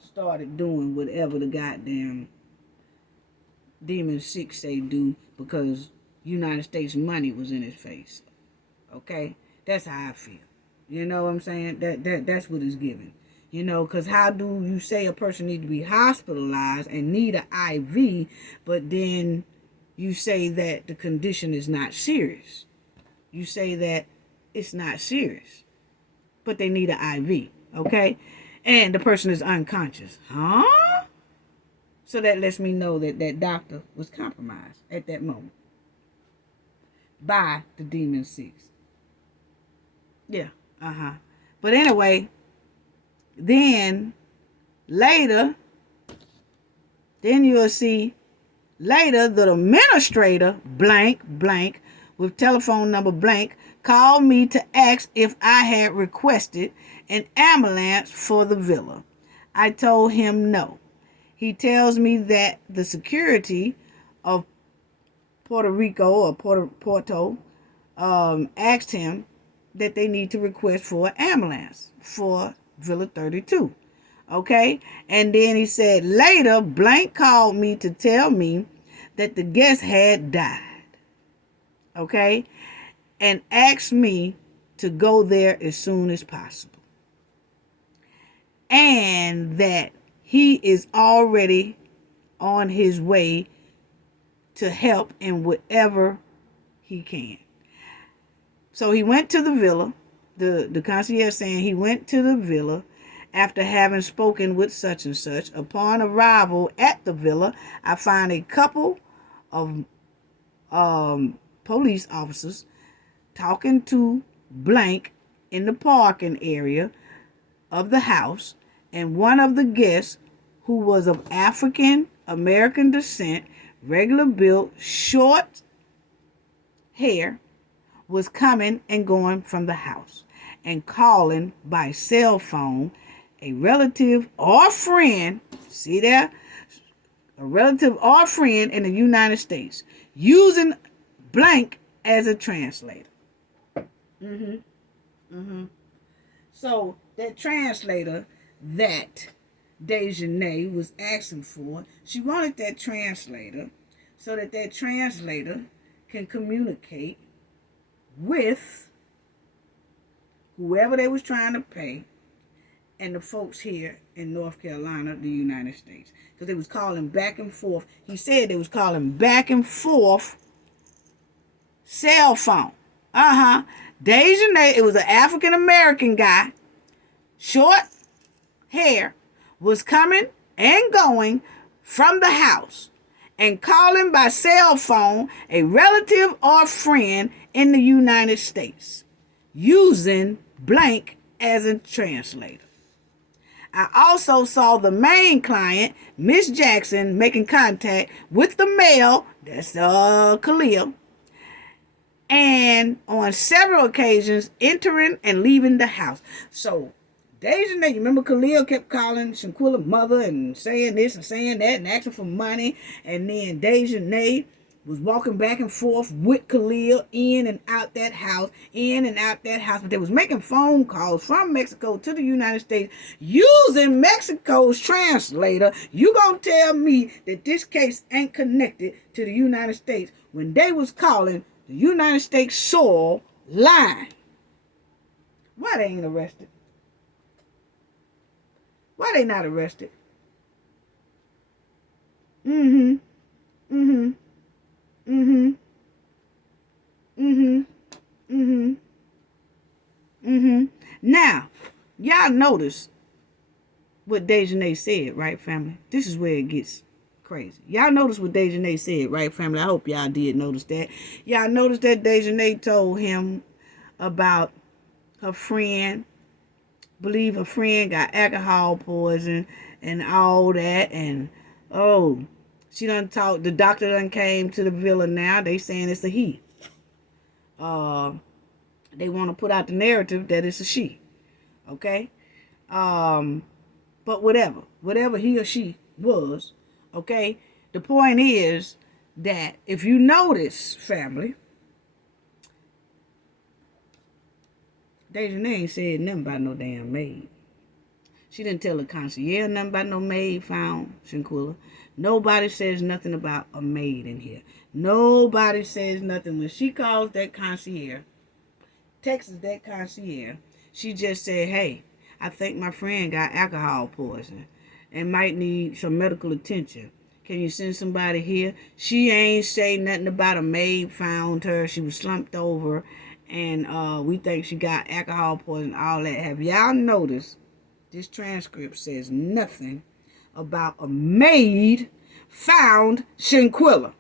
started doing whatever the goddamn Demon 6 say do because United States money was in his face. Okay? That's how I feel. You know what I'm saying? That's what it's given. You know, because how do you say a person need to be hospitalized and need an IV, but then you say that the condition is not serious? You say that it's not serious, but they need an IV, okay? And the person is unconscious. Huh? So that lets me know that that doctor was compromised at that moment by the Demon 6. Yeah, But anyway, then you'll see later the administrator, blank, with telephone number blank, called me to ask if I had requested an ambulance for the villa. I told him no. He tells me that the security of Puerto Rico or Porto asked him that they need to request for an ambulance for Villa 32. Okay? And then he said later, blank called me to tell me that the guest had died. Okay? And asked me to go there as soon as possible. And that he is already on his way to help in whatever he can. So he went to the villa. The concierge saying he went to the villa after having spoken with such and such. Upon arrival at the villa, I find a couple of police officers talking to blank in the parking area of the house, and one of the guests, who was of African American descent, regular built, short hair, was coming and going from the house and calling by cell phone a relative or friend, see there, a relative or friend in the United States, using blank as a translator. So that translator that Dejanay was asking for, she wanted that translator so that that translator can communicate with whoever they was trying to pay and the folks here in North Carolina, the United States. Because they was calling back and forth. He said they was calling back and forth cell phone. Dejanay, it was an African American guy, short hair, was coming and going from the house and calling by cell phone a relative or friend in the United States, using blank as a translator. I also saw the main client, Miss Jackson, making contact with the male, that's Khalil, and on several occasions entering and leaving the house. So Dejanay, you remember Khalil kept calling Shanquella mother and saying this and saying that and asking for money. And then Dejanay was walking back and forth with Khalil in and out that house, But they was making phone calls from Mexico to the United States using Mexico's translator. You gonna tell me that this case ain't connected to the United States when they was calling the United States soil line? Why they ain't arrested? Why they not arrested? Mm-hmm. Mm-hmm. Mm-hmm. Mm-hmm. Mm-hmm. Mm-hmm. Now, y'all notice what Dejanay said, right, family? This is where it gets crazy. Y'all notice what Dejanay said, right, family? I hope y'all did notice that. Y'all noticed that Dejanay told him about her friend. Believe her friend got alcohol poison and all that. And, oh, she done talked. The doctor done came to the villa now. They saying it's a he. They want to put out the narrative that it's a she. Okay? But whatever he or she was, okay? The point is that if you notice, family, Dejanay ain't said nothing about no damn maid. She didn't tell the concierge nothing about no maid found, Shanquella. Nobody says nothing about a maid in here. Nobody says nothing. When she calls that concierge, texts that concierge, she just said, hey, I think my friend got alcohol poison and might need some medical attention. Can you send somebody here? She ain't say nothing about a maid found her. She was slumped over, and we think she got alcohol poison, all that. Have y'all noticed this transcript says nothing about a maid found Shanquella?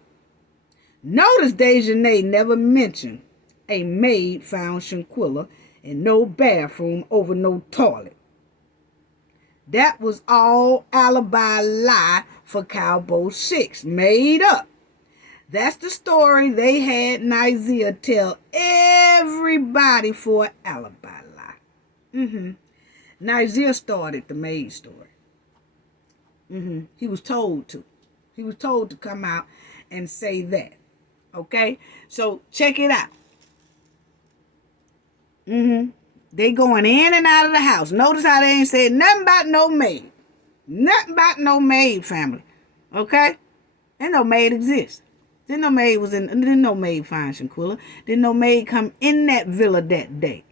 Notice Dejanay never mentioned a maid found Shanquella in no bathroom over no toilet. That was all alibi lie for Cabo 6, made up. That's the story they had Nizia tell everybody for an alibi lie. Nizia started the maid story. He was told to. He was told to come out and say that. Okay? So check it out. They going in and out of the house. Notice how they ain't said nothing about no maid. Nothing about no maid, family. Okay? Ain't no maid exist. Didn't no maid find Shanquella. Didn't no maid come in that villa that day.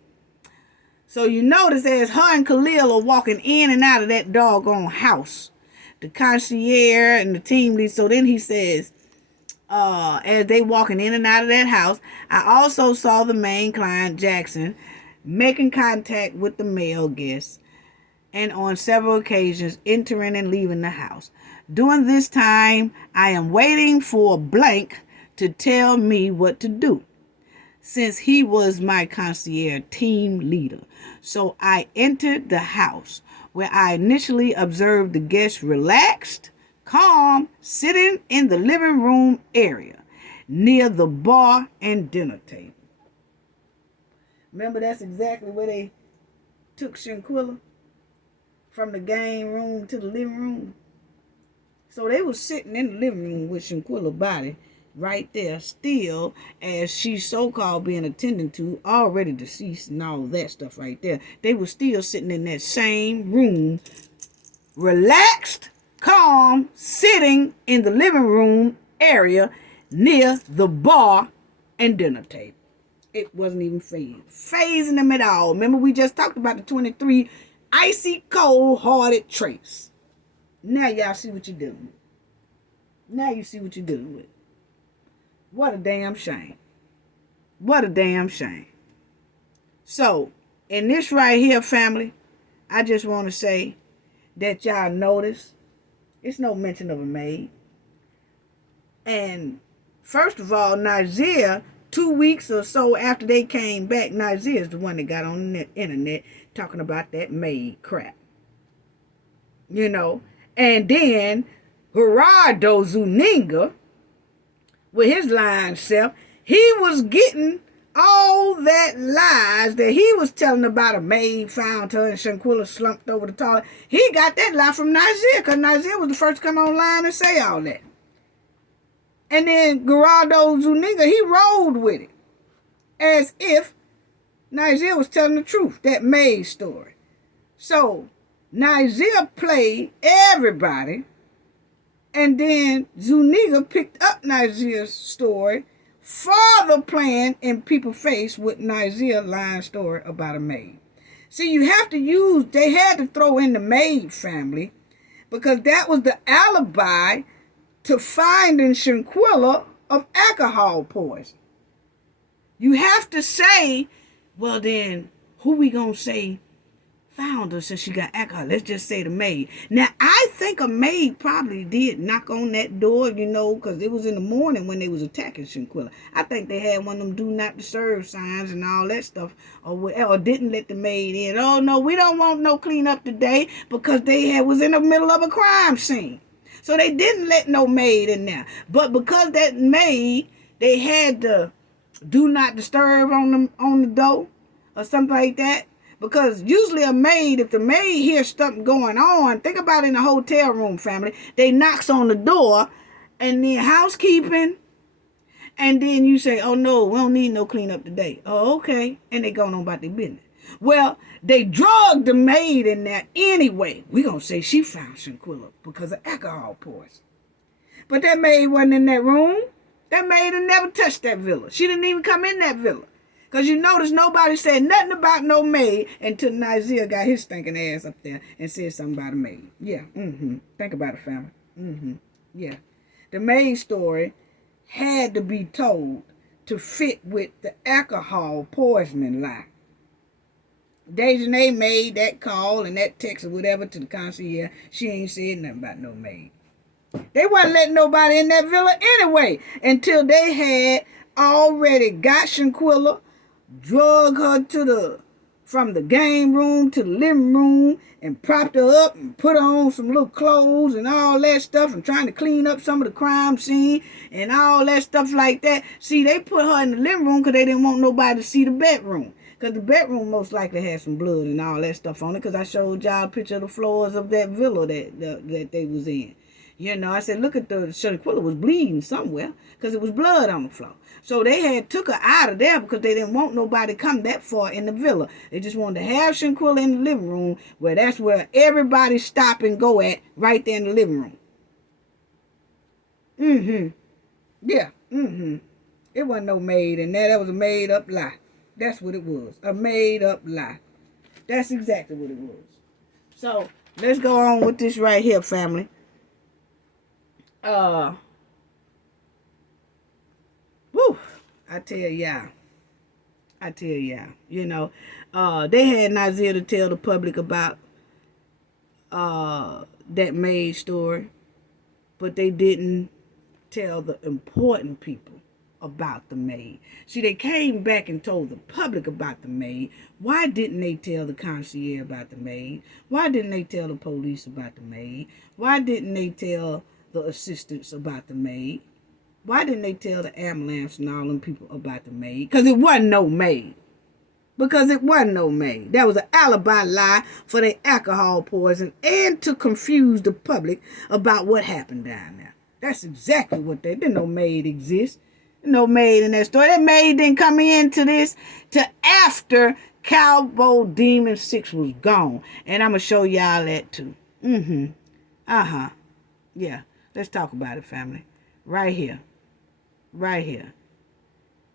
So you notice as her and Khalil are walking in and out of that doggone house, the concierge and the team lead. So then he says, as they walking in and out of that house, I also saw the main client, Jackson, making contact with the male guests and on several occasions entering and leaving the house. During this time, I am waiting for blank to tell me what to do, since he was my concierge team leader. So I entered the house, where I initially observed the guests relaxed, calm, sitting in the living room area near the bar and dinner table. Remember, that's exactly where they took Shanquella, from the game room to the living room. So they were sitting in the living room with Shanquella's body right there, still, as she's so-called being attended to, already deceased and all that stuff right there. They were still sitting in that same room, relaxed, calm, sitting in the living room area near the bar and dinner table. It wasn't even phasing them at all. Remember, we just talked about the 23 icy, cold-hearted traits. Now y'all see what you're doing with. Now you see what you're doing with. What a damn shame. What a damn shame. So, in this right here, family, I just want to say that y'all notice it's no mention of a maid. And first of all, Nizia, 2 weeks or so after they came back, Nizia is the one that got on the internet talking about that maid crap. You know. And then Gerardo Zuniga, with his lying self, he was getting all that lies that he was telling about a maid found her and Shanquella slumped over the toilet, he got that lie from Nigeria, because Nigeria was the first to come online and say all that. And then Gerardo Zuniga, he rolled with it as if Nigeria was telling the truth, that maid story. So Nigeria played everybody, and then Zuniga picked up Nigeria's story, further playing in people's face with Nigeria's lying story about a maid. See, you have to use, they had to throw in the maid family because that was the alibi to finding Shanquella of alcohol poison. You have to say, well then, who we gonna say found her since she got alcohol? Let's just say the maid. Now, I think a maid probably did knock on that door, because it was in the morning when they was attacking Shanquella. I think they had one of them do not disturb signs and all that stuff, or didn't let the maid in. Oh, no, we don't want no cleanup today because they was in the middle of a crime scene. So they didn't let no maid in there. But because that maid, they had the do not disturb on the door or something like that. Because usually a maid, if the maid hears something going on, think about it in a hotel room, family. They knocks on the door and then housekeeping. And then you say, oh no, we don't need no cleanup today. Oh, okay. And they going on about their business. Well, they drugged the maid in there anyway. We gonna say she found Shanquella because of alcohol poison. But that maid wasn't in that room. That maid had never touched that villa. She didn't even come in that villa. Because you notice nobody said nothing about no maid until Nigeria got his stinking ass up there and said something about a maid. Yeah, Think about it, family. Yeah. The maid story had to be told to fit with the alcohol poisoning lie. Dejanay made that call and that text or whatever to the concierge. She ain't said nothing about no maid. They wasn't letting nobody in that villa anyway until they had already got Shanquella, drug her from the game room to the living room and propped her up and put her on some little clothes and all that stuff and trying to clean up some of the crime scene and all that stuff like that. See, they put her in the living room because they didn't want nobody to see the bedroom. Because the bedroom most likely had some blood and all that stuff on it, because I showed y'all a picture of the floors of that villa that they was in. I said, look at the Shanquella was bleeding somewhere because it was blood on the floor. So they had took her out of there because they didn't want nobody to come that far in the villa. They just wanted to have Shanquella in the living room, where that's where everybody stop and go at, right there in the living room. Yeah. It wasn't no maid in there. That was a made up lie. That's what it was. A made up lie. That's exactly what it was. So let's go on with this right here, family. I tell y'all. They had Nazir to tell the public about that maid story, but they didn't tell the important people about the maid. See, they came back and told the public about the maid. Why didn't they tell the concierge about the maid? Why didn't they tell the police about the maid? Why didn't they tell the assistants about the maid? Why didn't they tell the ambulance and all them people about the maid? Because it wasn't no maid. That was an alibi lie for their alcohol poison and to confuse the public about what happened down there. That's exactly what they didn't. No maid exist. No maid in that story. That maid didn't come into this till after Cabo Demon 6 was gone. And I'm going to show y'all that too. Yeah. Let's talk about it, family. Right here.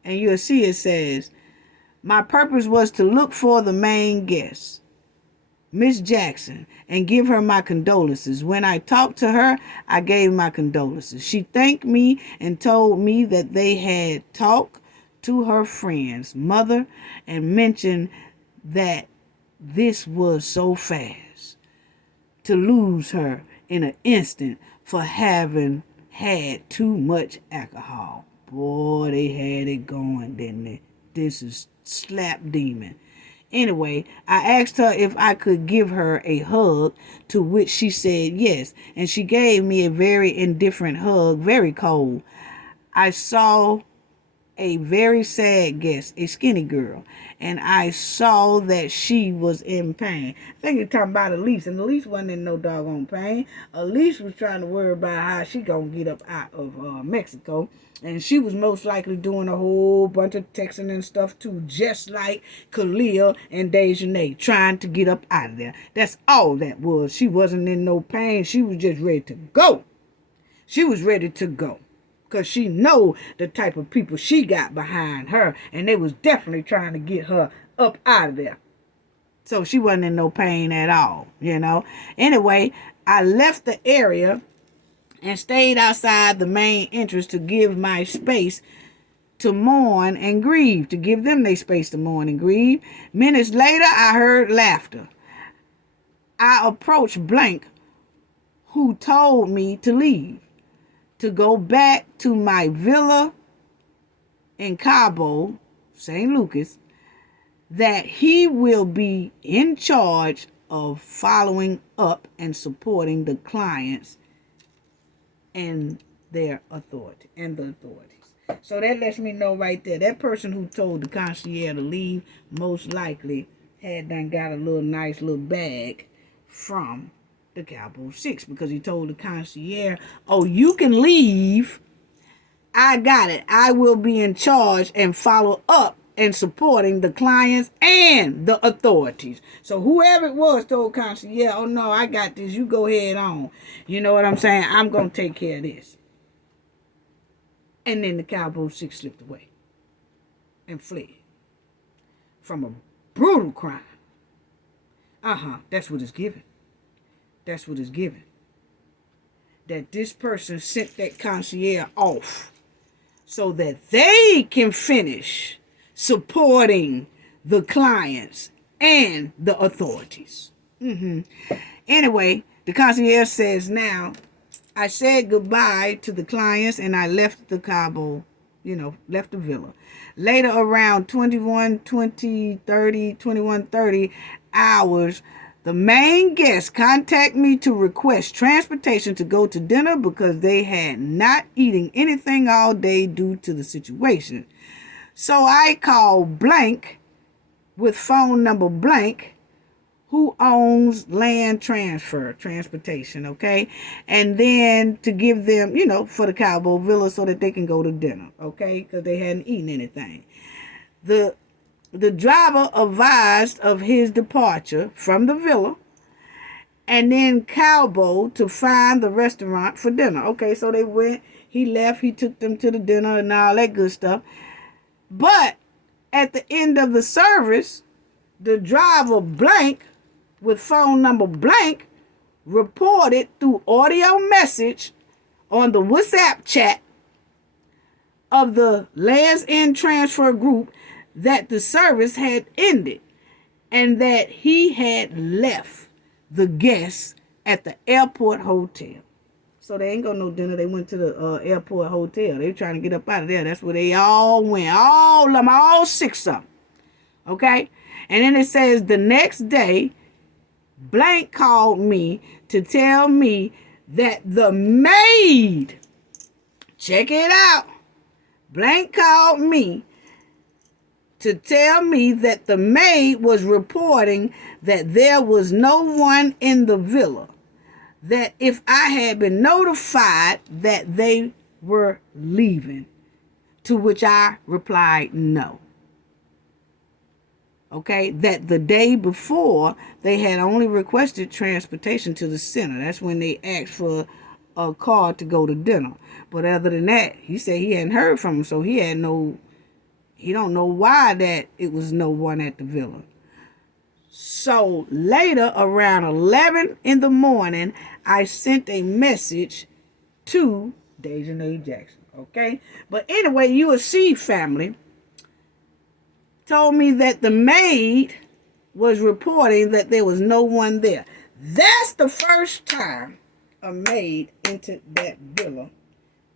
And you'll see it says, my purpose was to look for the main guest, Miss Jackson, and give her my condolences. When I talked to her, I gave my condolences. She thanked me and told me that they had talked to her friend's mother and mentioned that this was so fast to lose her in an instant for having had too much alcohol. Boy, they had it going, didn't they? This is slap demon. Anyway, I asked her if I could give her a hug, to which she said yes, and she gave me a very indifferent hug, very cold. I saw a very sad guest, a skinny girl, and I saw that she was in pain. I think you're talking about Elise, and Elise wasn't in no doggone pain. Elise was trying to worry about how she gonna get up out of Mexico, and she was most likely doing a whole bunch of texting and stuff too, just like Khalil and Dejanay, trying to get up out of there. That's all that was. She wasn't in no pain. She was just ready to go. She was ready to go. Because she know the type of people she got behind her. And they was definitely trying to get her up out of there. So she wasn't in no pain at all, you know. Anyway, I left the area and stayed outside the main entrance to give my space to mourn and grieve. To give them their space to mourn and grieve. Minutes later, I heard laughter. I approached Blank, who told me to leave, to go back to my villa in Cabo, St. Lucas, that he will be in charge of following up and supporting the clients and their authority and the authorities. So that lets me know right there, that person who told the concierge to leave most likely had done got a little nice little bag from the Cabo 6, because he told the concierge, oh, you can leave. I got it. I will be in charge and follow up and supporting the clients and the authorities. So whoever it was told concierge, oh no, I got this. You go ahead on. You know what I'm saying? I'm going to take care of this. And then the Cabo 6 slipped away and fled from a brutal crime. That's what it's given. That's what it's given. That this person sent that concierge off so that they can finish supporting the clients and the authorities. Anyway, the concierge says now, I said goodbye to the clients and I left the Cabo, left the villa. Later around 21:30 hours, the main guest contacted me to request transportation to go to dinner because they had not eaten anything all day due to the situation. So I called Blank with phone number Blank, who owns land transportation, okay? And then to give them, for the Cabo Villa so that they can go to dinner, okay? Because they hadn't eaten anything. The driver advised of his departure from the villa and then Cabo to find the restaurant for dinner. Okay, so they went, he left, he took them to the dinner and all that good stuff. But at the end of the service, the driver Blank with phone number Blank reported through audio message on the WhatsApp chat of the Lands End Transfer group that the service had ended and that he had left the guests at the airport hotel. So they ain't got no dinner. They went to the airport hotel. They were trying to get up out of there. That's where they all went. All of them, all 6 of them. Okay? And then it says the next day, Blank called me to tell me that the maid, check it out, Blank called me to tell me that the maid was reporting that there was no one in the villa, that if I had been notified that they were leaving, to which I replied no. Okay, that the day before they had only requested transportation to the center. That's when they asked for a car to go to dinner. But other than that, he said he hadn't heard from him, so he don't know why that it was no one at the villa. So later, around 11 in the morning, I sent a message to Dejanay Jackson. Okay? But anyway, you will see, family, told me that the maid was reporting that there was no one there. That's the first time a maid entered that villa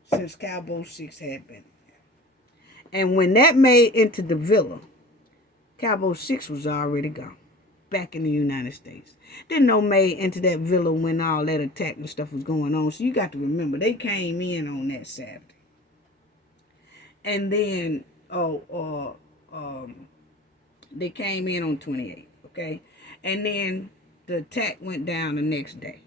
since Cabo 6 had been there. And when that maid entered the villa, Cabo 6 was already gone, back in the United States. Didn't no maid enter that villa when all that attack and stuff was going on. So you got to remember, they came in on that Saturday. And then they came in on 28th, okay? And then the attack went down the next day.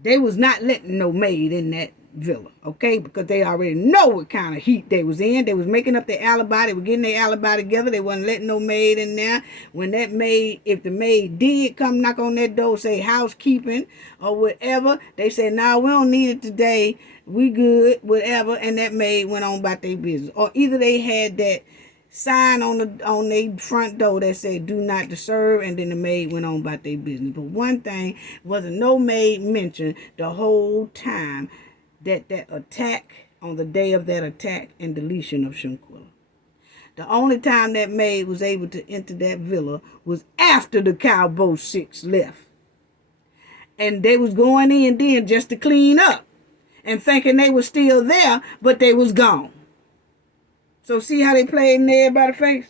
They was not letting no maid in that villa, okay? Because they already know what kind of heat they was in. They was making up their alibi. They were getting their alibi together. They wasn't letting no maid in there. When that maid, if the maid did come knock on that door, say housekeeping or whatever, they said, nah, we don't need it today. We good, whatever. And that maid went on about their business. Or either they had that sign on their front door that said do not disturb, and then the maid went on about their business. But one thing, wasn't no maid mentioned the whole time that attack, on the day of that attack and deletion of Shanquella. The only time that maid was able to enter that villa was after the Cabo 6 left. And they was going in then just to clean up and thinking they were still there, but they was gone. So see how they played in everybody's face?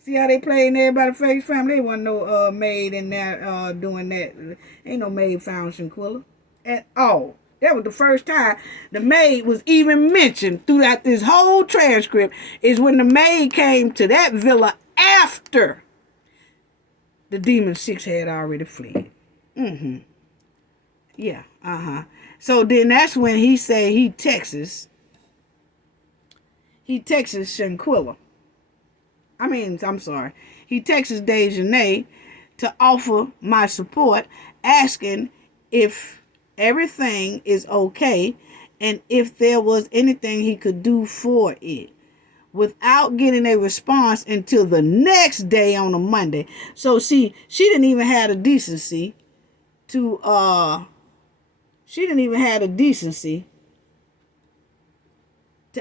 See how they played in everybody's face, family? There wasn't no maid in there doing that. Ain't no maid found Shanquella at all. That was the first time the maid was even mentioned throughout this whole transcript, is when the maid came to that villa after the Demon 6 had already fled. Yeah, So then that's when he said he texts Shanquella. He texts Dejanay to offer my support, asking if everything is okay and if there was anything he could do for it, without getting a response until the next day on a Monday. So see, she didn't even have the decency to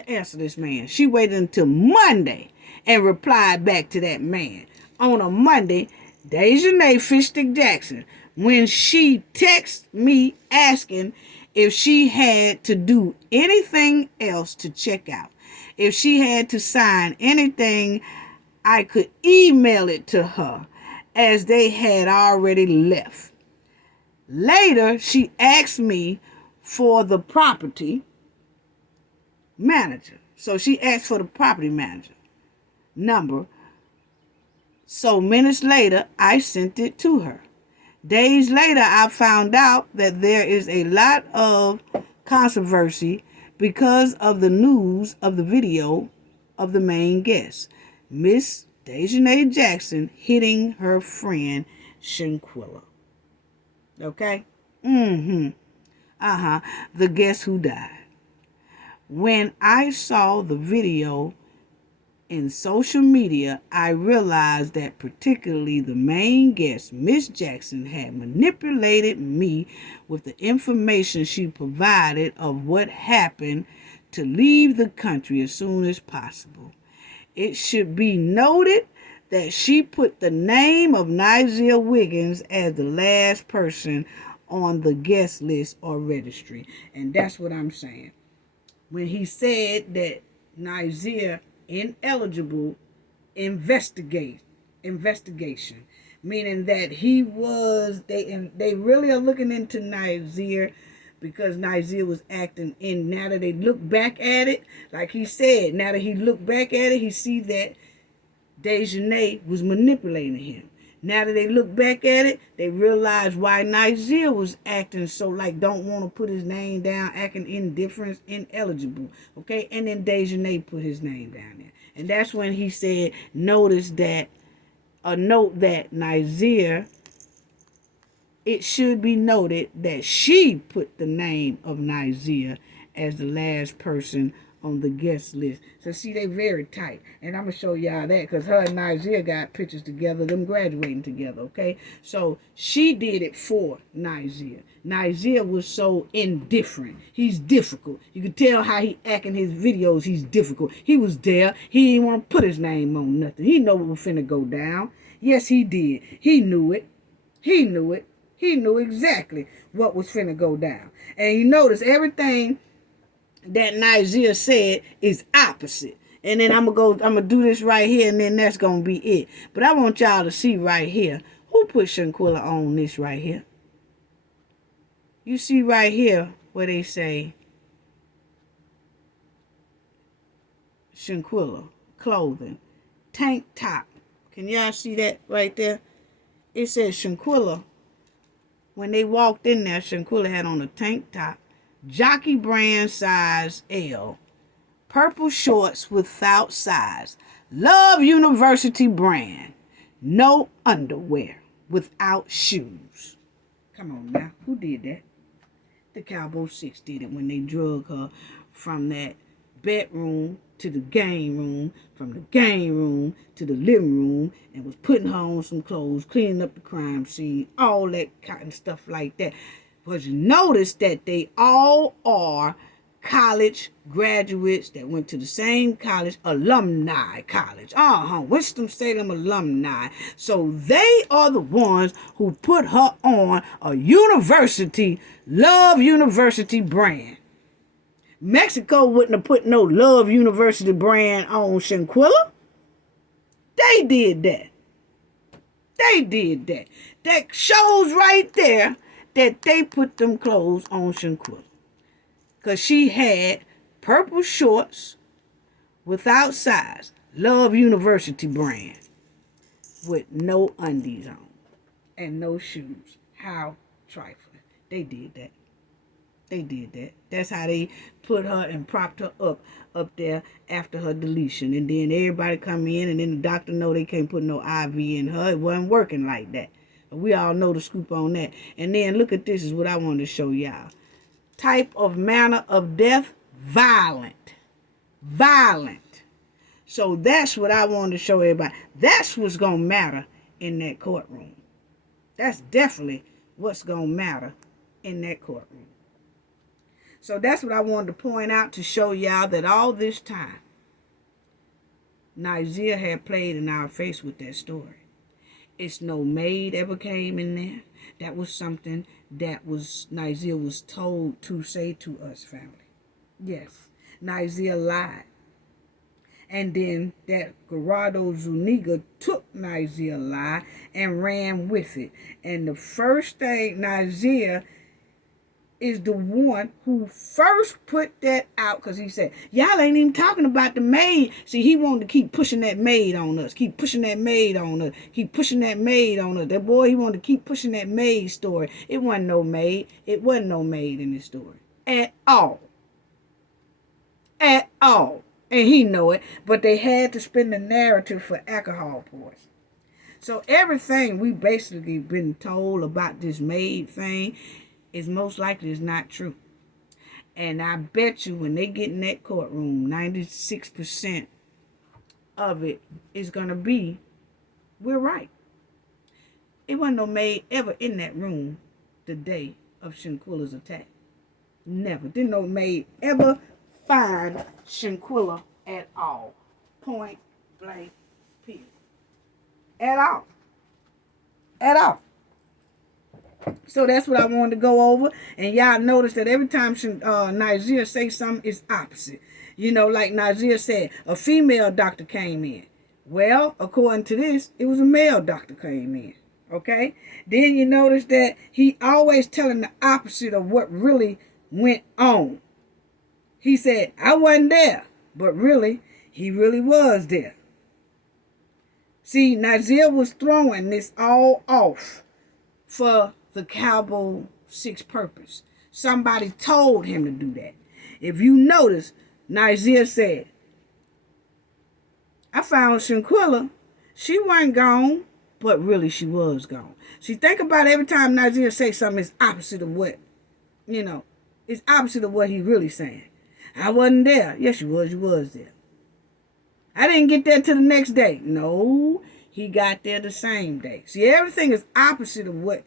answer this man. She waited until Monday and replied back to that man. On a Monday, Dejanay Fishstick Jackson, when she texted me asking if she had to do anything else to check out, if she had to sign anything, I could email it to her, as they had already left. Later, she asked me for the property manager. So she asked for the property manager number. So minutes later, I sent it to her. Days later, I found out that there is a lot of controversy because of the news of the video of the main guest, Miss Dejanay Jackson, hitting her friend Shanquella. Okay? The guest who died. When I saw the video in social media, I realized that particularly the main guest, Miss Jackson, had manipulated me with the information she provided of what happened to leave the country as soon as possible. It should be noted that she put the name of Nigel Wiggins as the last person on the guest list or registry. And that's what I'm saying. When he said that Nigel ineligible investigation, meaning that he was, they really are looking into Nigel because Nigel was acting in. Now that they look back at it, like he said, now that he looked back at it, he see that Dejanay was manipulating him. Now that they look back at it, they realize why Nigel was acting so, like, don't want to put his name down, acting indifferent, ineligible. Okay? And then Dejanay put his name down there. And that's when he said, note that Nigel, it should be noted that she put the name of Nigel as the last person on the guest list. So see, they very tight. And I'm going to show y'all that because her and Nigel got pictures together, them graduating together, okay? So she did it for Nigel. Nigel was so indifferent. He's difficult. You can tell how he act in his videos. He's difficult. He was there. He didn't want to put his name on nothing. He know what was finna go down. Yes, he did. He knew it. He knew it. He knew exactly what was finna go down. And you notice everything that Nigel said is opposite. And then I'm gonna do this right here, and then that's gonna be it. But I want y'all to see right here, who put Shanquella on this right here. You see right here where they say Shanquella clothing. Tank top. Can y'all see that right there? It says Shanquella. When they walked in there, Shanquella had on a tank top. Jockey brand size L. Purple shorts without size. Love University brand. No underwear. Without shoes. Come on now. Who did that? The Cabo 6 did it when they drug her from that bedroom to the game room, from the game room to the living room, and was putting her on some clothes, cleaning up the crime scene, all that kind of stuff like that. But you notice that they all are college graduates that went to the same college, alumni college. Winston-Salem alumni. So they are the ones who put her on a university, Love University brand. Mexico wouldn't have put no Love University brand on Shanquella. They did that. They did that. That shows right there that they put them clothes on Shanquella. Because she had purple shorts without size. Love University brand. With no undies on. And no shoes. How trifling. They did that. They did that. That's how they put her and propped her up there after her deletion. And then everybody come in and then the doctor know they can't put no IV in her. It wasn't working like that. We all know the scoop on that. And then look at this is what I wanted to show y'all. Type of manner of death, violent. Violent. So that's what I wanted to show everybody. That's what's going to matter in that courtroom. That's definitely what's going to matter in that courtroom. So that's what I wanted to point out to show y'all that all this time, Nigeria had played in our face with that story. It's no maid ever came in there. That was something that was Nigeria was told to say to us, family. Yes, Nigeria lied. And then that Gerardo Zuniga took Nigeria lie and ran with it. And the first thing, Nigeria is the one who first put that out because he said, y'all ain't even talking about the maid. See, he wanted to keep pushing that maid on us. Keep pushing that maid on us. Keep pushing that maid on us. That boy, he wanted to keep pushing that maid story. It wasn't no maid. It wasn't no maid in this story. At all. At all. And he know it. But they had to spin the narrative for alcohol poisoning. So everything we basically been told about this maid thing is most likely is not true. And I bet you when they get in that courtroom, 96% of it is going to be, we're right. It wasn't no maid ever in that room the day of Shanquella's attack. Never. Didn't no maid ever find Shanquella at all. Point blank period. At all. At all. So that's what I wanted to go over. And y'all notice that every time Nigeria say something, it's opposite. You know, like Nigeria said, a female doctor came in. Well, according to this, it was a male doctor came in. Okay? Then you notice that he always telling the opposite of what really went on. He said, I wasn't there. But really, he really was there. See, Nigeria was throwing this all off for the Cabo 6 purpose. Somebody told him to do that. If you notice, Nigeria said, I found Shanquella. She wasn't gone, but really she was gone. See, think about it, every time Nigeria say something, it's opposite of what, it's opposite of what he really saying. I wasn't there. Yes, you was there. I didn't get there till the next day. No, he got there the same day. See, everything is opposite of what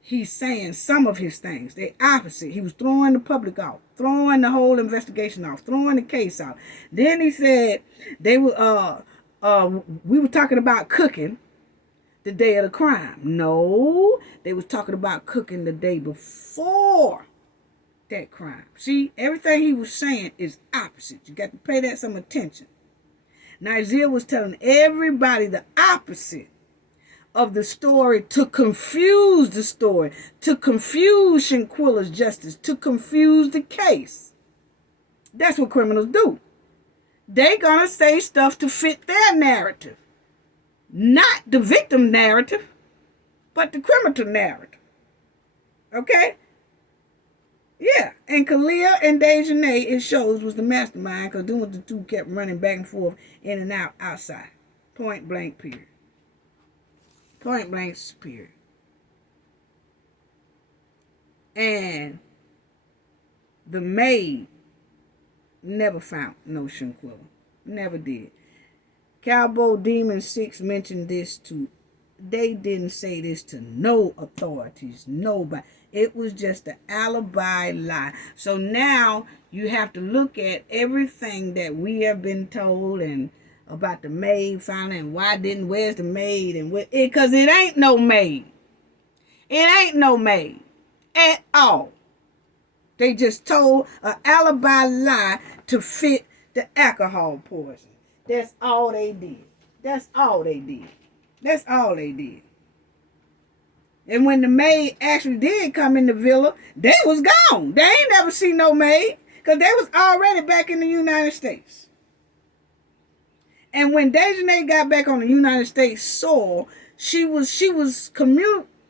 he's saying. Some of his things, they're opposite. He was throwing the public off, throwing the whole investigation off, throwing the case out. Then he said they were we were talking about cooking the day of the crime. No, they was talking about cooking the day before that crime. See, everything he was saying is opposite. You got to pay that some attention. Nigeria was telling everybody the opposite of the story to confuse the story, to confuse Shanquella's justice, to confuse the case. That's what criminals do. They gonna say stuff to fit their narrative. Not the victim narrative, but the criminal narrative. Okay? Yeah. And Kalia and Dejanay, it shows, was the mastermind, because them was the two kept running back and forth, in and out, outside. Point blank, period. Point blank, period. And the maid never found no Shanquella. Never did. Cabo Demon 6 mentioned this to, they didn't say this to no authorities, nobody. It was just an alibi lie. So now you have to look at everything that we have been told and about the maid finding, and where's the maid, and what, because it ain't no maid. It ain't no maid at all. They just told an alibi lie to fit the alcohol poison. That's all they did. That's all they did. That's all they did. And when the maid actually did come in the villa, they was gone. They ain't never seen no maid, because they was already back in the United States. And when Dejanay got back on the United States soil,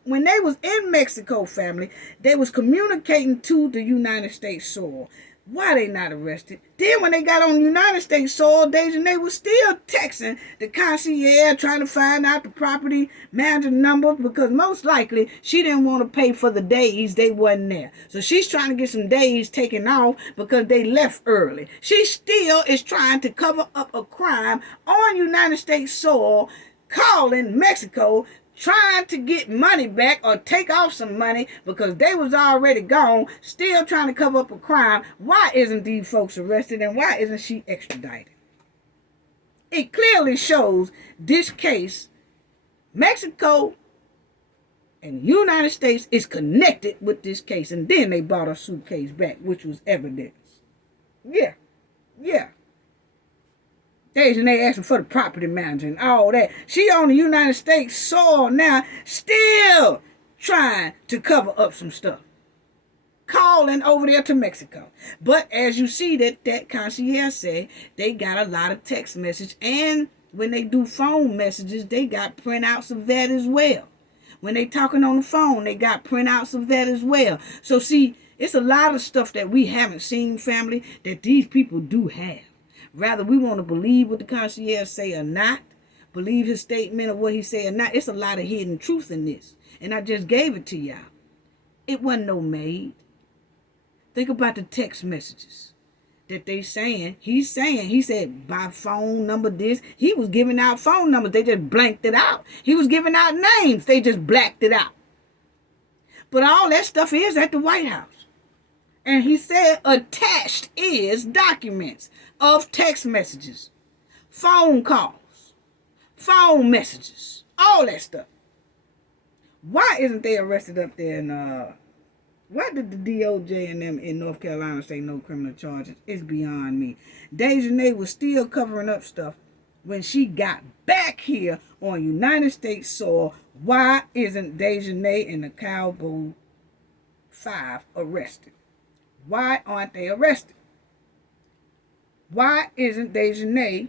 when they was in Mexico, family, they was communicating to the United States soil. Why they not arrested? Then when they got on United States soil, Dejanay was still texting the concierge, trying to find out the property manager number, because most likely she didn't want to pay for the days they wasn't there. So she's trying to get some days taken off because they left early. She still is trying to cover up a crime on United States soil, calling Mexico, trying to get money back or take off some money because they was already gone, still trying to cover up a crime. Why isn't these folks arrested, and why isn't she extradited? It clearly shows this case, Mexico and the United States is connected with this case, and then they brought a suitcase back, which was evidence. Yeah. And they asking for the property manager and all that. She on the United States soil now, still trying to cover up some stuff. Calling over there to Mexico. But as you see, that concierge said, they got a lot of text message. And when they do phone messages, they got printouts of that as well. When they talking on the phone, they got printouts of that as well. So see, it's a lot of stuff that we haven't seen, family, that these people do have. Rather, we want to believe what the concierge say or not, believe his statement of what he said or not. It's a lot of hidden truth in this. And I just gave it to y'all. It wasn't no maid. Think about the text messages that they saying. He said, by phone number this. He was giving out phone numbers. They just blanked it out. He was giving out names. They just blacked it out. But all that stuff is at the White House. And he said attached is documents of text messages, phone calls, phone messages, all that stuff. Why isn't they arrested up there? And why did the DOJ and them in North Carolina say no criminal charges? It's beyond me. Dejanay was still covering up stuff when she got back here on United States soil. Why isn't Dejanay and the Cabo 5 arrested? Why aren't they arrested? Why isn't Dejanay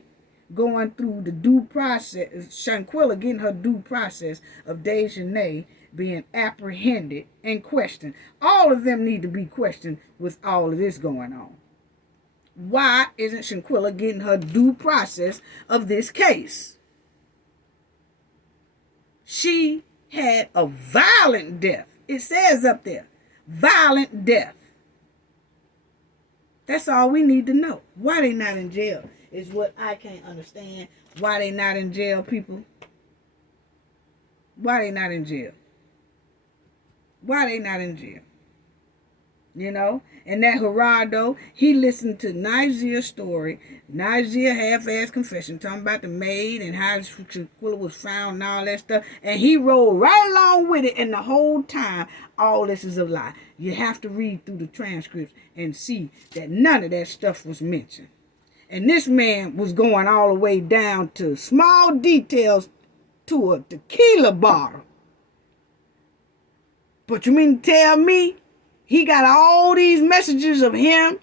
going through the due process, Shanquella getting her due process of Dejanay being apprehended and questioned? All of them need to be questioned with all of this going on. Why isn't Shanquella getting her due process of this case? She had a violent death. It says up there, violent death. That's all we need to know. Why they not in jail is what I can't understand. Why they not in jail, people? Why they not in jail? Why they not in jail? You know? And that Gerardo, he listened to Nizia's story. Nizia half-ass confession, talking about the maid and how Shanquella was found and all that stuff. And he rolled right along with it. And the whole time, all this is a lie. You have to read through the transcripts and see that none of that stuff was mentioned. And this man was going all the way down to small details to a tequila bottle. But you mean to tell me he got all these messages of him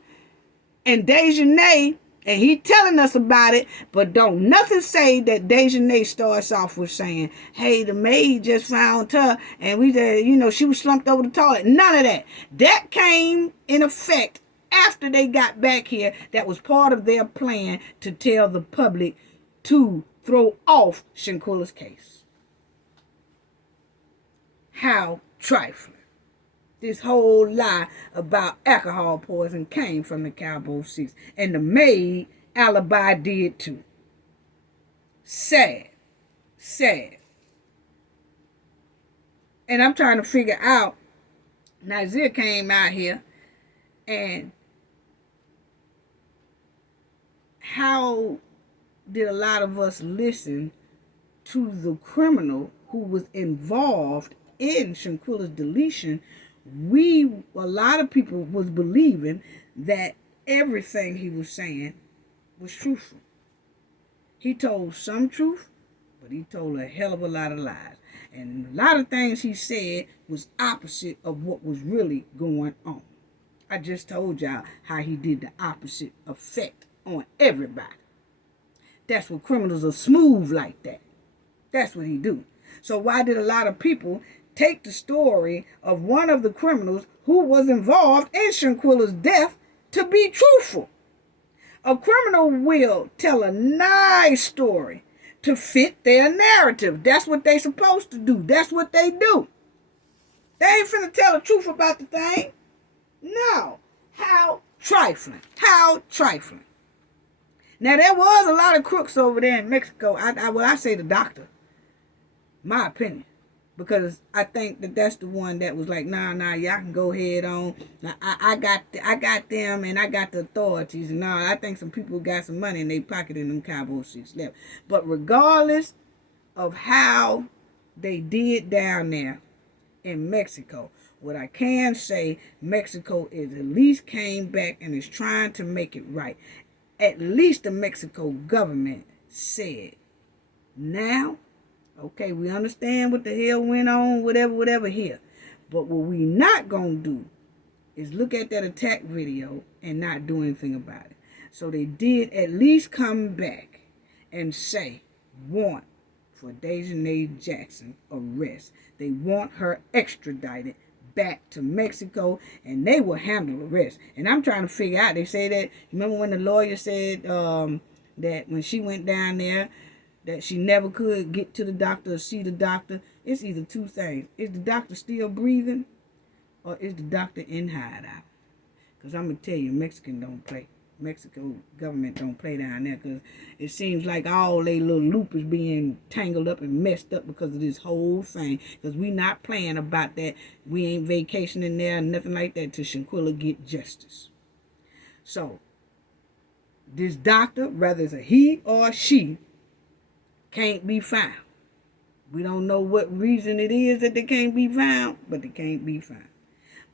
and Dejanay And he telling us about it, but don't nothing say that Dejanay starts off with saying, hey, the maid just found her and we said, she was slumped over the toilet. None of that. That came in effect after they got back here. That was part of their plan to tell the public to throw off Shanquella's case. How trifling. This whole lie about alcohol poison came from the Cabo 6. And the maid alibi did too. Sad. Sad. And I'm trying to figure out, Nazir came out here, and how did a lot of us listen to the criminal who was involved in Shanquella's deletion? A lot of people was believing that everything he was saying was truthful. He told some truth, but he told a hell of a lot of lies. And a lot of things he said was opposite of what was really going on. I just told y'all how he did the opposite effect on everybody. That's what criminals are smooth like that. That's what he do. So why did a lot of people take the story of one of the criminals who was involved in Shanquella's death to be truthful? A criminal will tell a nice story to fit their narrative. That's what they supposed to do. That's what they do. They ain't finna tell the truth about the thing. No. How trifling. How trifling. Now, there was a lot of crooks over there in Mexico. I say the doctor. My opinion. Because I think that's the one that was like, nah, y'all can go ahead on. Now, I got them and I got the authorities. And now I think some people got some money in their pocket in them Cabo 6 left. But regardless of how they did down there in Mexico, what I can say, Mexico is at least came back and is trying to make it right. At least the Mexico government said, now, okay, we understand what the hell went on, whatever here. But what we not going to do is look at that attack video and not do anything about it. So they did at least come back and say, warrant for Dejanay Jackson arrest. They want her extradited back to Mexico, and they will handle the rest. And I'm trying to figure out, they say that, remember when the lawyer said that when she went down there, that she never could get to the doctor or see the doctor? It's either two things. Is the doctor still breathing, or is the doctor in hideout? Because I'm going to tell you, Mexico government don't play down there, because it seems like all they little loop is being tangled up and messed up because of this whole thing. Because we not playing about that. We ain't vacationing there, nothing like that, till Shanquella get justice. So, this doctor, whether it's a he or a she, can't be found. We don't know what reason it is that they can't be found, but they can't be found.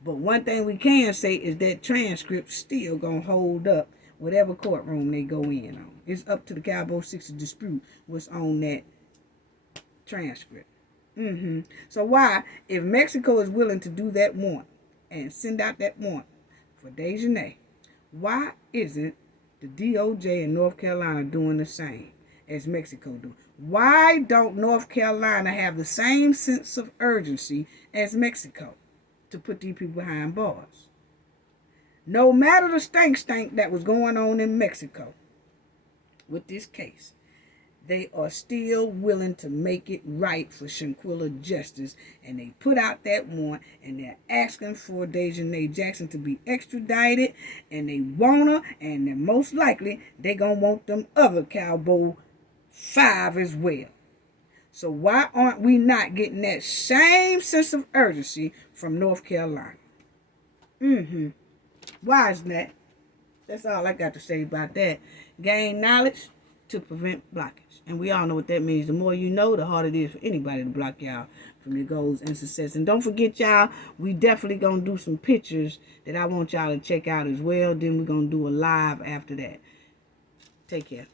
But one thing we can say is that transcript still gonna hold up whatever courtroom they go in on. It's up to the Cabo 6 to dispute what's on that transcript. So why, if Mexico is willing to do that warrant and send out that warrant for Dejanay, why isn't the DOJ in North Carolina doing the same as Mexico do? Why don't North Carolina have the same sense of urgency as Mexico to put these people behind bars? No matter the stank that was going on in Mexico with this case, they are still willing to make it right for Shanquella justice, and they put out that warrant, and they're asking for Dejanay Jackson to be extradited, and they want her, and then most likely they gonna want them other Cabo 5 as well. So why aren't we not getting that same sense of urgency from North Carolina? Why is that? That's all I got to say about that. Gain knowledge to prevent blockage. And we all know what that means. The more you know, the harder it is for anybody to block y'all from your goals and success. And don't forget, y'all, we definitely going to do some pictures that I want y'all to check out as well. Then we're going to do a live after that. Take care.